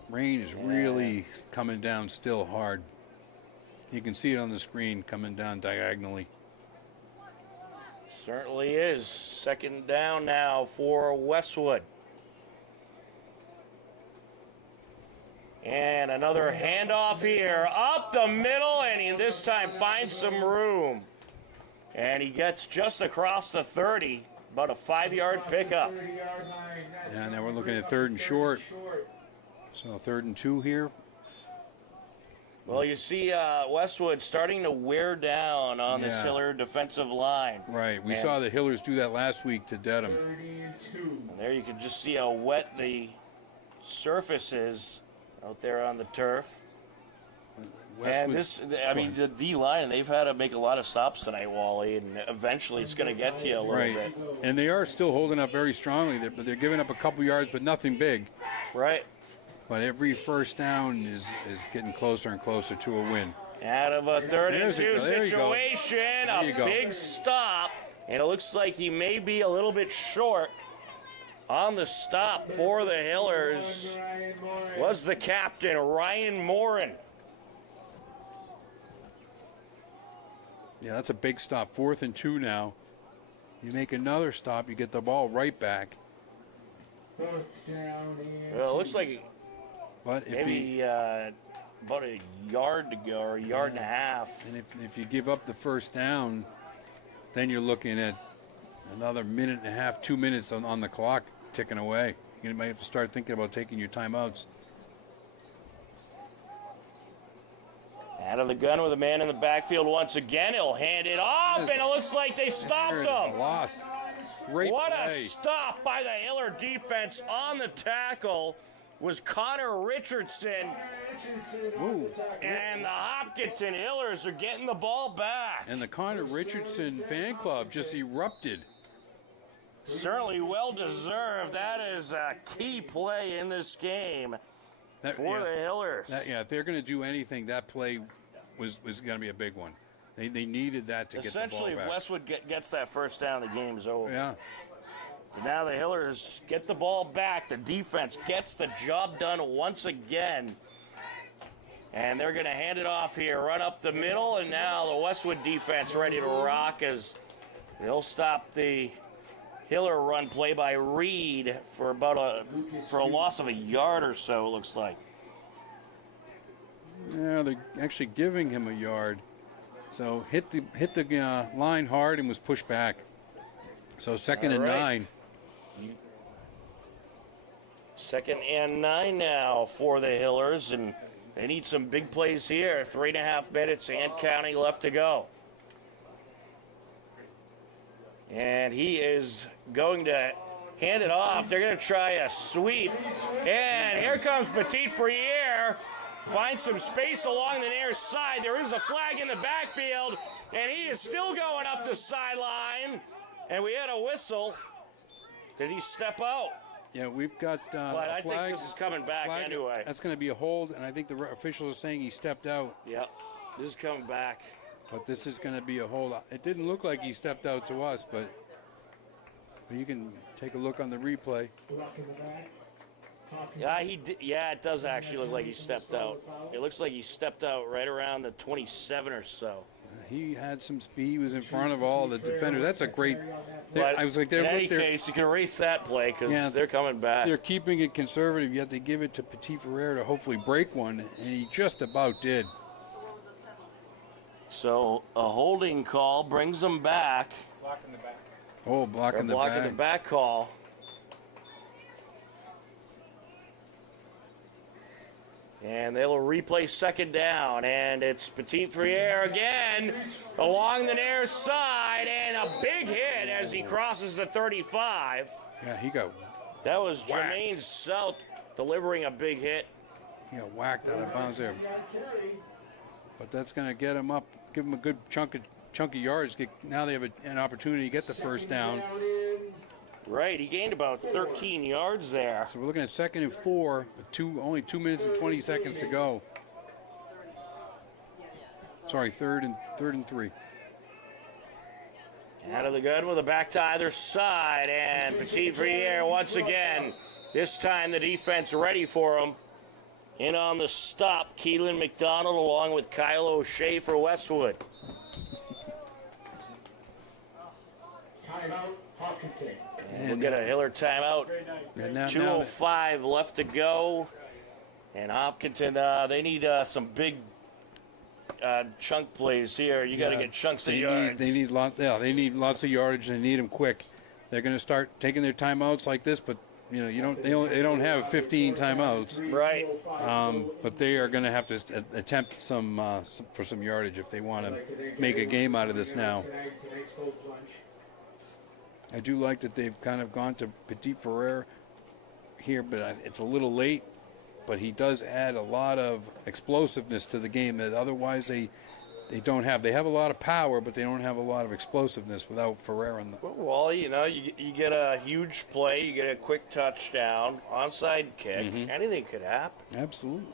Rain is really coming down still hard. You can see it on the screen coming down diagonally. Certainly is. 2nd down now for Westwood. And another handoff here up the middle, and he this time finds some room. And he gets just across the 30, about a 5-yard pickup. 30-yard line. That's Yeah, now we're looking at 3rd and short. So 3rd and 2 here. Well, you see Westwood starting to wear down on this Yeah. Hiller defensive line. Right, we And- saw the Hillers do that last week to Dedham. 30 and 2. And there you can just see how wet the surface is out there on the turf. And this, I mean, the D line, they've had to make a lot of stops tonight, Wally, and eventually it's going to get to you a little Right, bit. and they are still holding up very strongly, but they're giving up a couple yards, but nothing big. Right. But every 1st down is getting closer and closer to a win. Out of a 3rd and 2 There you go. situation, There you a go. big stop, and it looks like he may be a little bit short on the stop for the Hillers. Ryan Moore. Was the captain, Ryan Morin. Yeah, that's a big stop. 4th and 2 now. You make another stop, you get the ball right back. 4th down and Well, it looks like But if Maybe about a yard to go, or a yard and a half. and if you give up the first down, then you're looking at another minute and a half, 2 minutes on the clock ticking away. You might have to start thinking about taking your timeouts. Out of the gun with a man in the backfield once again. He'll hand it off, and it looks like they stopped There it is, a him. loss. Great What play. a stop by the Hiller defense on the tackle was Connor Richardson, Ooh. and the Hopkinton Hillers are getting the ball back. And the Connor Richardson fan club just erupted. Certainly well deserved. That is a key play in this game for the Hillers. If they're going to do anything, that play was going to be a big one. They needed that to get the ball Essentially, back. if Westwood gets that first down, the game's over. Yeah. So now the Hillers get the ball back. The defense gets the job done once again. And they're going to hand it off here, run up the middle, and now the Westwood defense ready to rock as they'll stop the Hiller run play by Reed for a loss of a yard or so, it looks like. Yeah, they're actually giving him a yard. So hit the line hard and was pushed back. So second and All right. 9. Second and 9 now for the Hillers, and they need some big plays here. 3.5 minutes and counting left to go. And he is going to hand it off. They're going to try a sweep. And here comes Petit Friere. Finds some space along the near side. There is a flag in the backfield, and he is still going up the sideline. And we had a whistle. Did he step out? Yeah, we've got But a I flag. think this is coming back flag. anyway. That's going to be a hold, and I think the official is saying he stepped out. Yep, this is coming back. But this is going to be a hold. It didn't look like he stepped out to us, but you can take a look on the replay. Yeah, he did. Yeah, it does actually look like he stepped out. It looks like he stepped out right around the 27 or so. He had some speed. He was in front of all the defenders. That's a great. But I was like, in any case, you can erase that play because they're coming back. They're keeping it conservative, yet they give it to Petit Ferrer to hopefully break one, and he just about did. So a holding call brings them back. Blocking the back. Oh, blocking the Blocking back. the back call. And they'll replay second down, and it's Petit Friere again along the near side, and a big hit as he crosses the 35. Yeah, he got That was whacked. Jermaine South delivering a big hit. whacked out of bounds there. But that's going to get him up, give him a good chunk of yards. Now they have an opportunity to get the first down. Right, he gained about 13 yards there. So we're looking at 2nd and 4, with only 2 minutes and 20 seconds to go. Sorry, third and 3. Out of the gun with a back to either side, and Petit Friere once again. This time the defense ready for him. In on the stop, Keelan McDonald along with Kyle O'Shea for Westwood. Timeout, Hopkinton. We'll get a Hiller timeout. And now 2:05 left to go. And Hopkinton, they need some big chunk plays here. You got to get chunks of yards. They need lots of yardage. They need them quick. They're going to start taking their timeouts like this, but they don't have 15 timeouts. Right. But they are going to have to attempt for some yardage if they want to make a game out of this now. Tonight's cold plunge. I do like that they've kind of gone to Petit Ferrer here, but it's a little late. But he does add a lot of explosiveness to the game that otherwise they don't have. They have a lot of power, but they don't have a lot of explosiveness without Ferrer in them. Well, you get a huge play, you get a quick touchdown, onside kick. Anything could happen. Absolutely.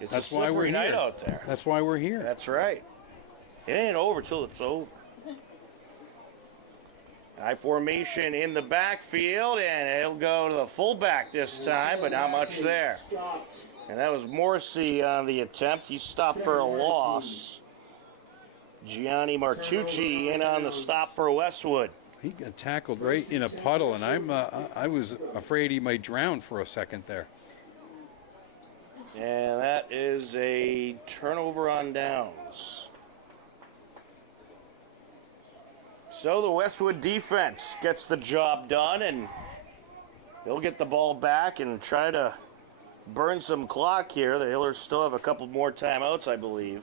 It's That's a why we're slippery night here. out there. That's why we're here. That's right. It ain't over till it's over. High formation in the backfield, and it'll go to the fullback this time, but not much there. And that was Morrissey on the attempt. He stopped for a loss. Gianni Martucci in on the stop for Westwood. He got tackled right in a puddle, and I was afraid he might drown for a second there. And that is a turnover on downs. So the Westwood defense gets the job done, and they'll get the ball back and try to burn some clock here. The Hillers still have a couple more timeouts, I believe.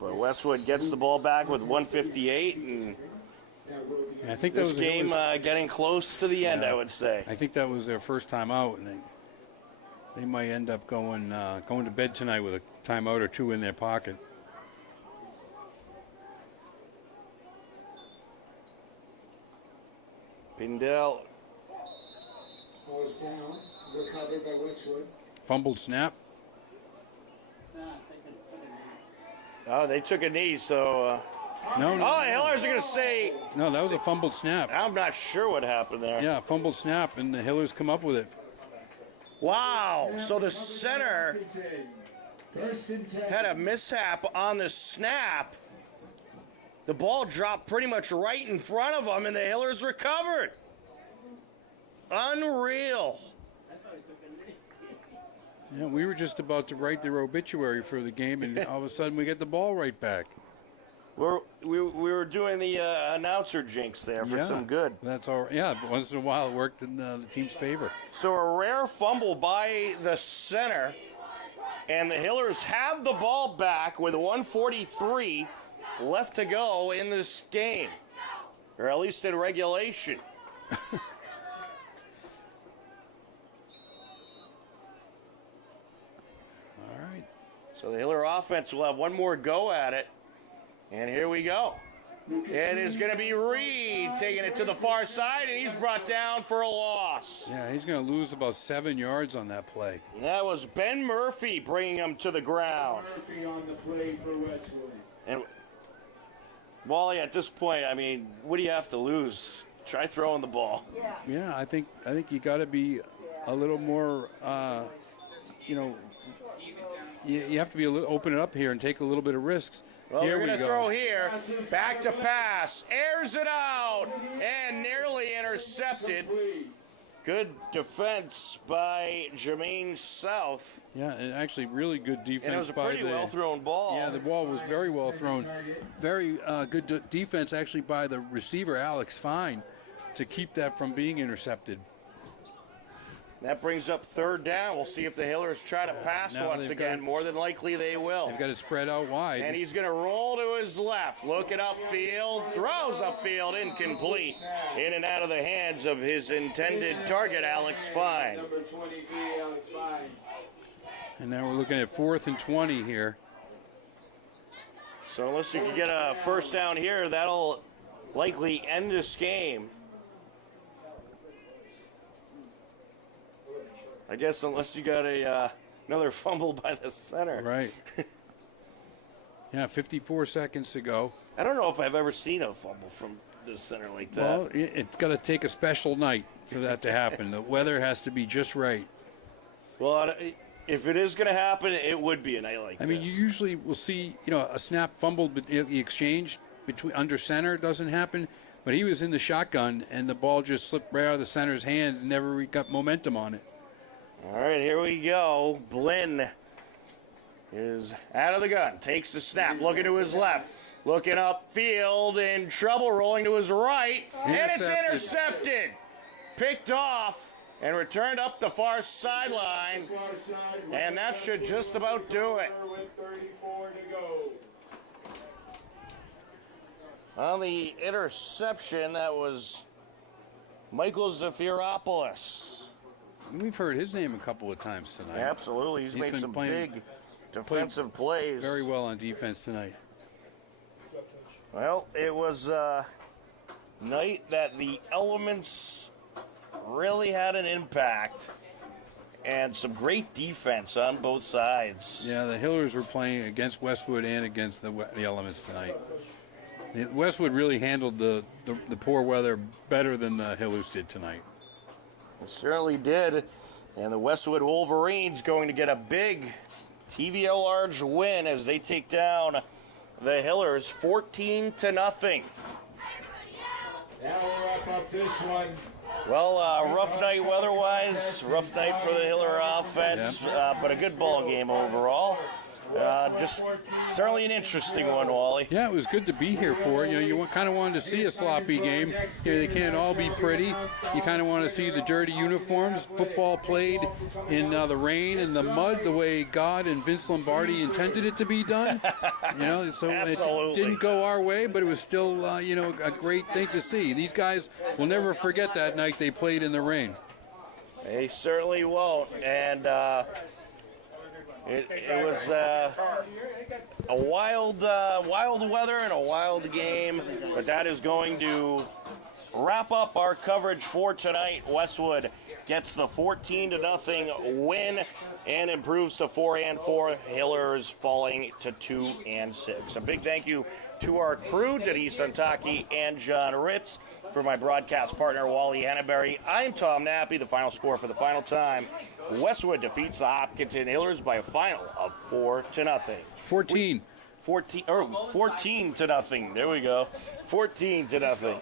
But Westwood gets the ball back with 1:58, and I think that this was game getting close to the end, I would say. I think that was their first time out, and they might end up going to bed tonight with a timeout or two in their pocket. Pindell. Falls down, recovered by Westwood. Fumbled snap. Oh, they took a knee, so... No, Oh, the Hillers are going to say... no, that was a fumbled snap. I'm not sure what happened there. Yeah, fumbled snap, and the Hillers come up with it. Wow, so the center First and 10. had a mishap on the snap. The ball dropped pretty much right in front of him, and the Hillers recovered. Unreal. Yeah, we were just about to write their obituary for the game, and all of a sudden we get the ball right back. We were doing the announcer jinx there for some good. That's all. Yeah, but once in a while it worked in the team's favor. So a rare fumble by the center, and the Hillers have the ball back with 1:43 left to go in this game, or at least in regulation. All right. So the Hiller offense will have one more go at it. And here we go. It is going to be Reed taking it to the far side, and he's brought down for a loss. Yeah, he's going to lose about 7 yards on that play. That was Ben Murphy bringing him to the ground. Murphy on the play for Westwood. And Wally, at this point, I mean, what do you have to lose? Try throwing the ball. Yeah, I think you got to be a little more, you have to be a little open it up here and take a little bit of risks. Well, Here we're we going to go. throw here. Back to pass. Airs it out. And nearly intercepted. Good defense by Jermaine South. Yeah, and actually really good defense And it was a by pretty well-thrown ball. Yeah, the ball was very well thrown. Very good defense actually by the receiver, Alex Fine, to keep that from being intercepted. That brings up third down. We'll see if the Hillers try to pass Now once they've again. got- More than likely they will. They've got it spread out wide. And he's going to roll to his left. Looking upfield. Throws upfield. Incomplete. In and out of the hands of his intended target, Alex Fine. Number 23, Alex Fine. And now we're looking at 4th and 20 here. So unless you can get a first down here, that'll likely end this game. I guess unless you got another fumble by the center. Right. Yeah, 54 seconds to go. I don't know if I've ever seen a fumble from the center like that. Well, it's got to take a special night for that to happen. The weather has to be just right. Well, if it is going to happen, it would be a night like I this. mean, you usually will see, a snap fumbled, but the exchange between under center doesn't happen. But he was in the shotgun, and the ball just slipped right out of the center's hands, and never got momentum on it. All right, here we go. Blinn is out of the gun, takes the snap, looking to his left, looking upfield, in trouble, rolling to his right, and it's intercepted. Picked off and returned up the far sideline, Far side, and that should just about do it. with 34 to go. On the interception, that was Michael Zafiropoulos. We've heard his name a couple of times tonight. Absolutely, he's made been some playing- big defensive plays. Very well on defense tonight. Well, it was a night that the elements really had an impact, and some great defense on both sides. Yeah, the Hillers were playing against Westwood and against the Elements tonight. Westwood really handled the poor weather better than the Hillers did tonight. It certainly did, and the Westwood Wolverines going to get a big TVO large win as they take down the Hillers 14-0. Now we'll wrap up this one. Well, rough night weather-wise, rough night for the Hiller offense, but a good ball game overall. Just certainly an interesting one, Wally. Yeah, it was good to be here for it. You kind of wanted to see a sloppy game. They can't all be pretty. You kind of want to see the dirty uniforms, football played in the rain and the mud, the way God and Vince Lombardi intended it to be done. So Absolutely. it didn't go our way, but it was still, a great thing to see. These guys will never forget that night they played in the rain. They certainly won't, and it was a wild weather and a wild game, but that is going to wrap up our coverage for tonight. Westwood gets the 14-0 win and improves to 4-4. Hillers falling to 2-6. A big thank you to our crew, Denise Santaki and John Ritz. For my broadcast partner, Wally Henneberry, I'm Tom Nappy. The final score for the final time: Westwood defeats the Hopkinton Hillers by a final of 4-0. 14. 14-0. There we go. 14-0.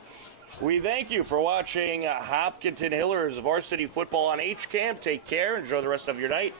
We thank you for watching Hopkinton Hillers Varsity Football on HCAM. Take care. Enjoy the rest of your night.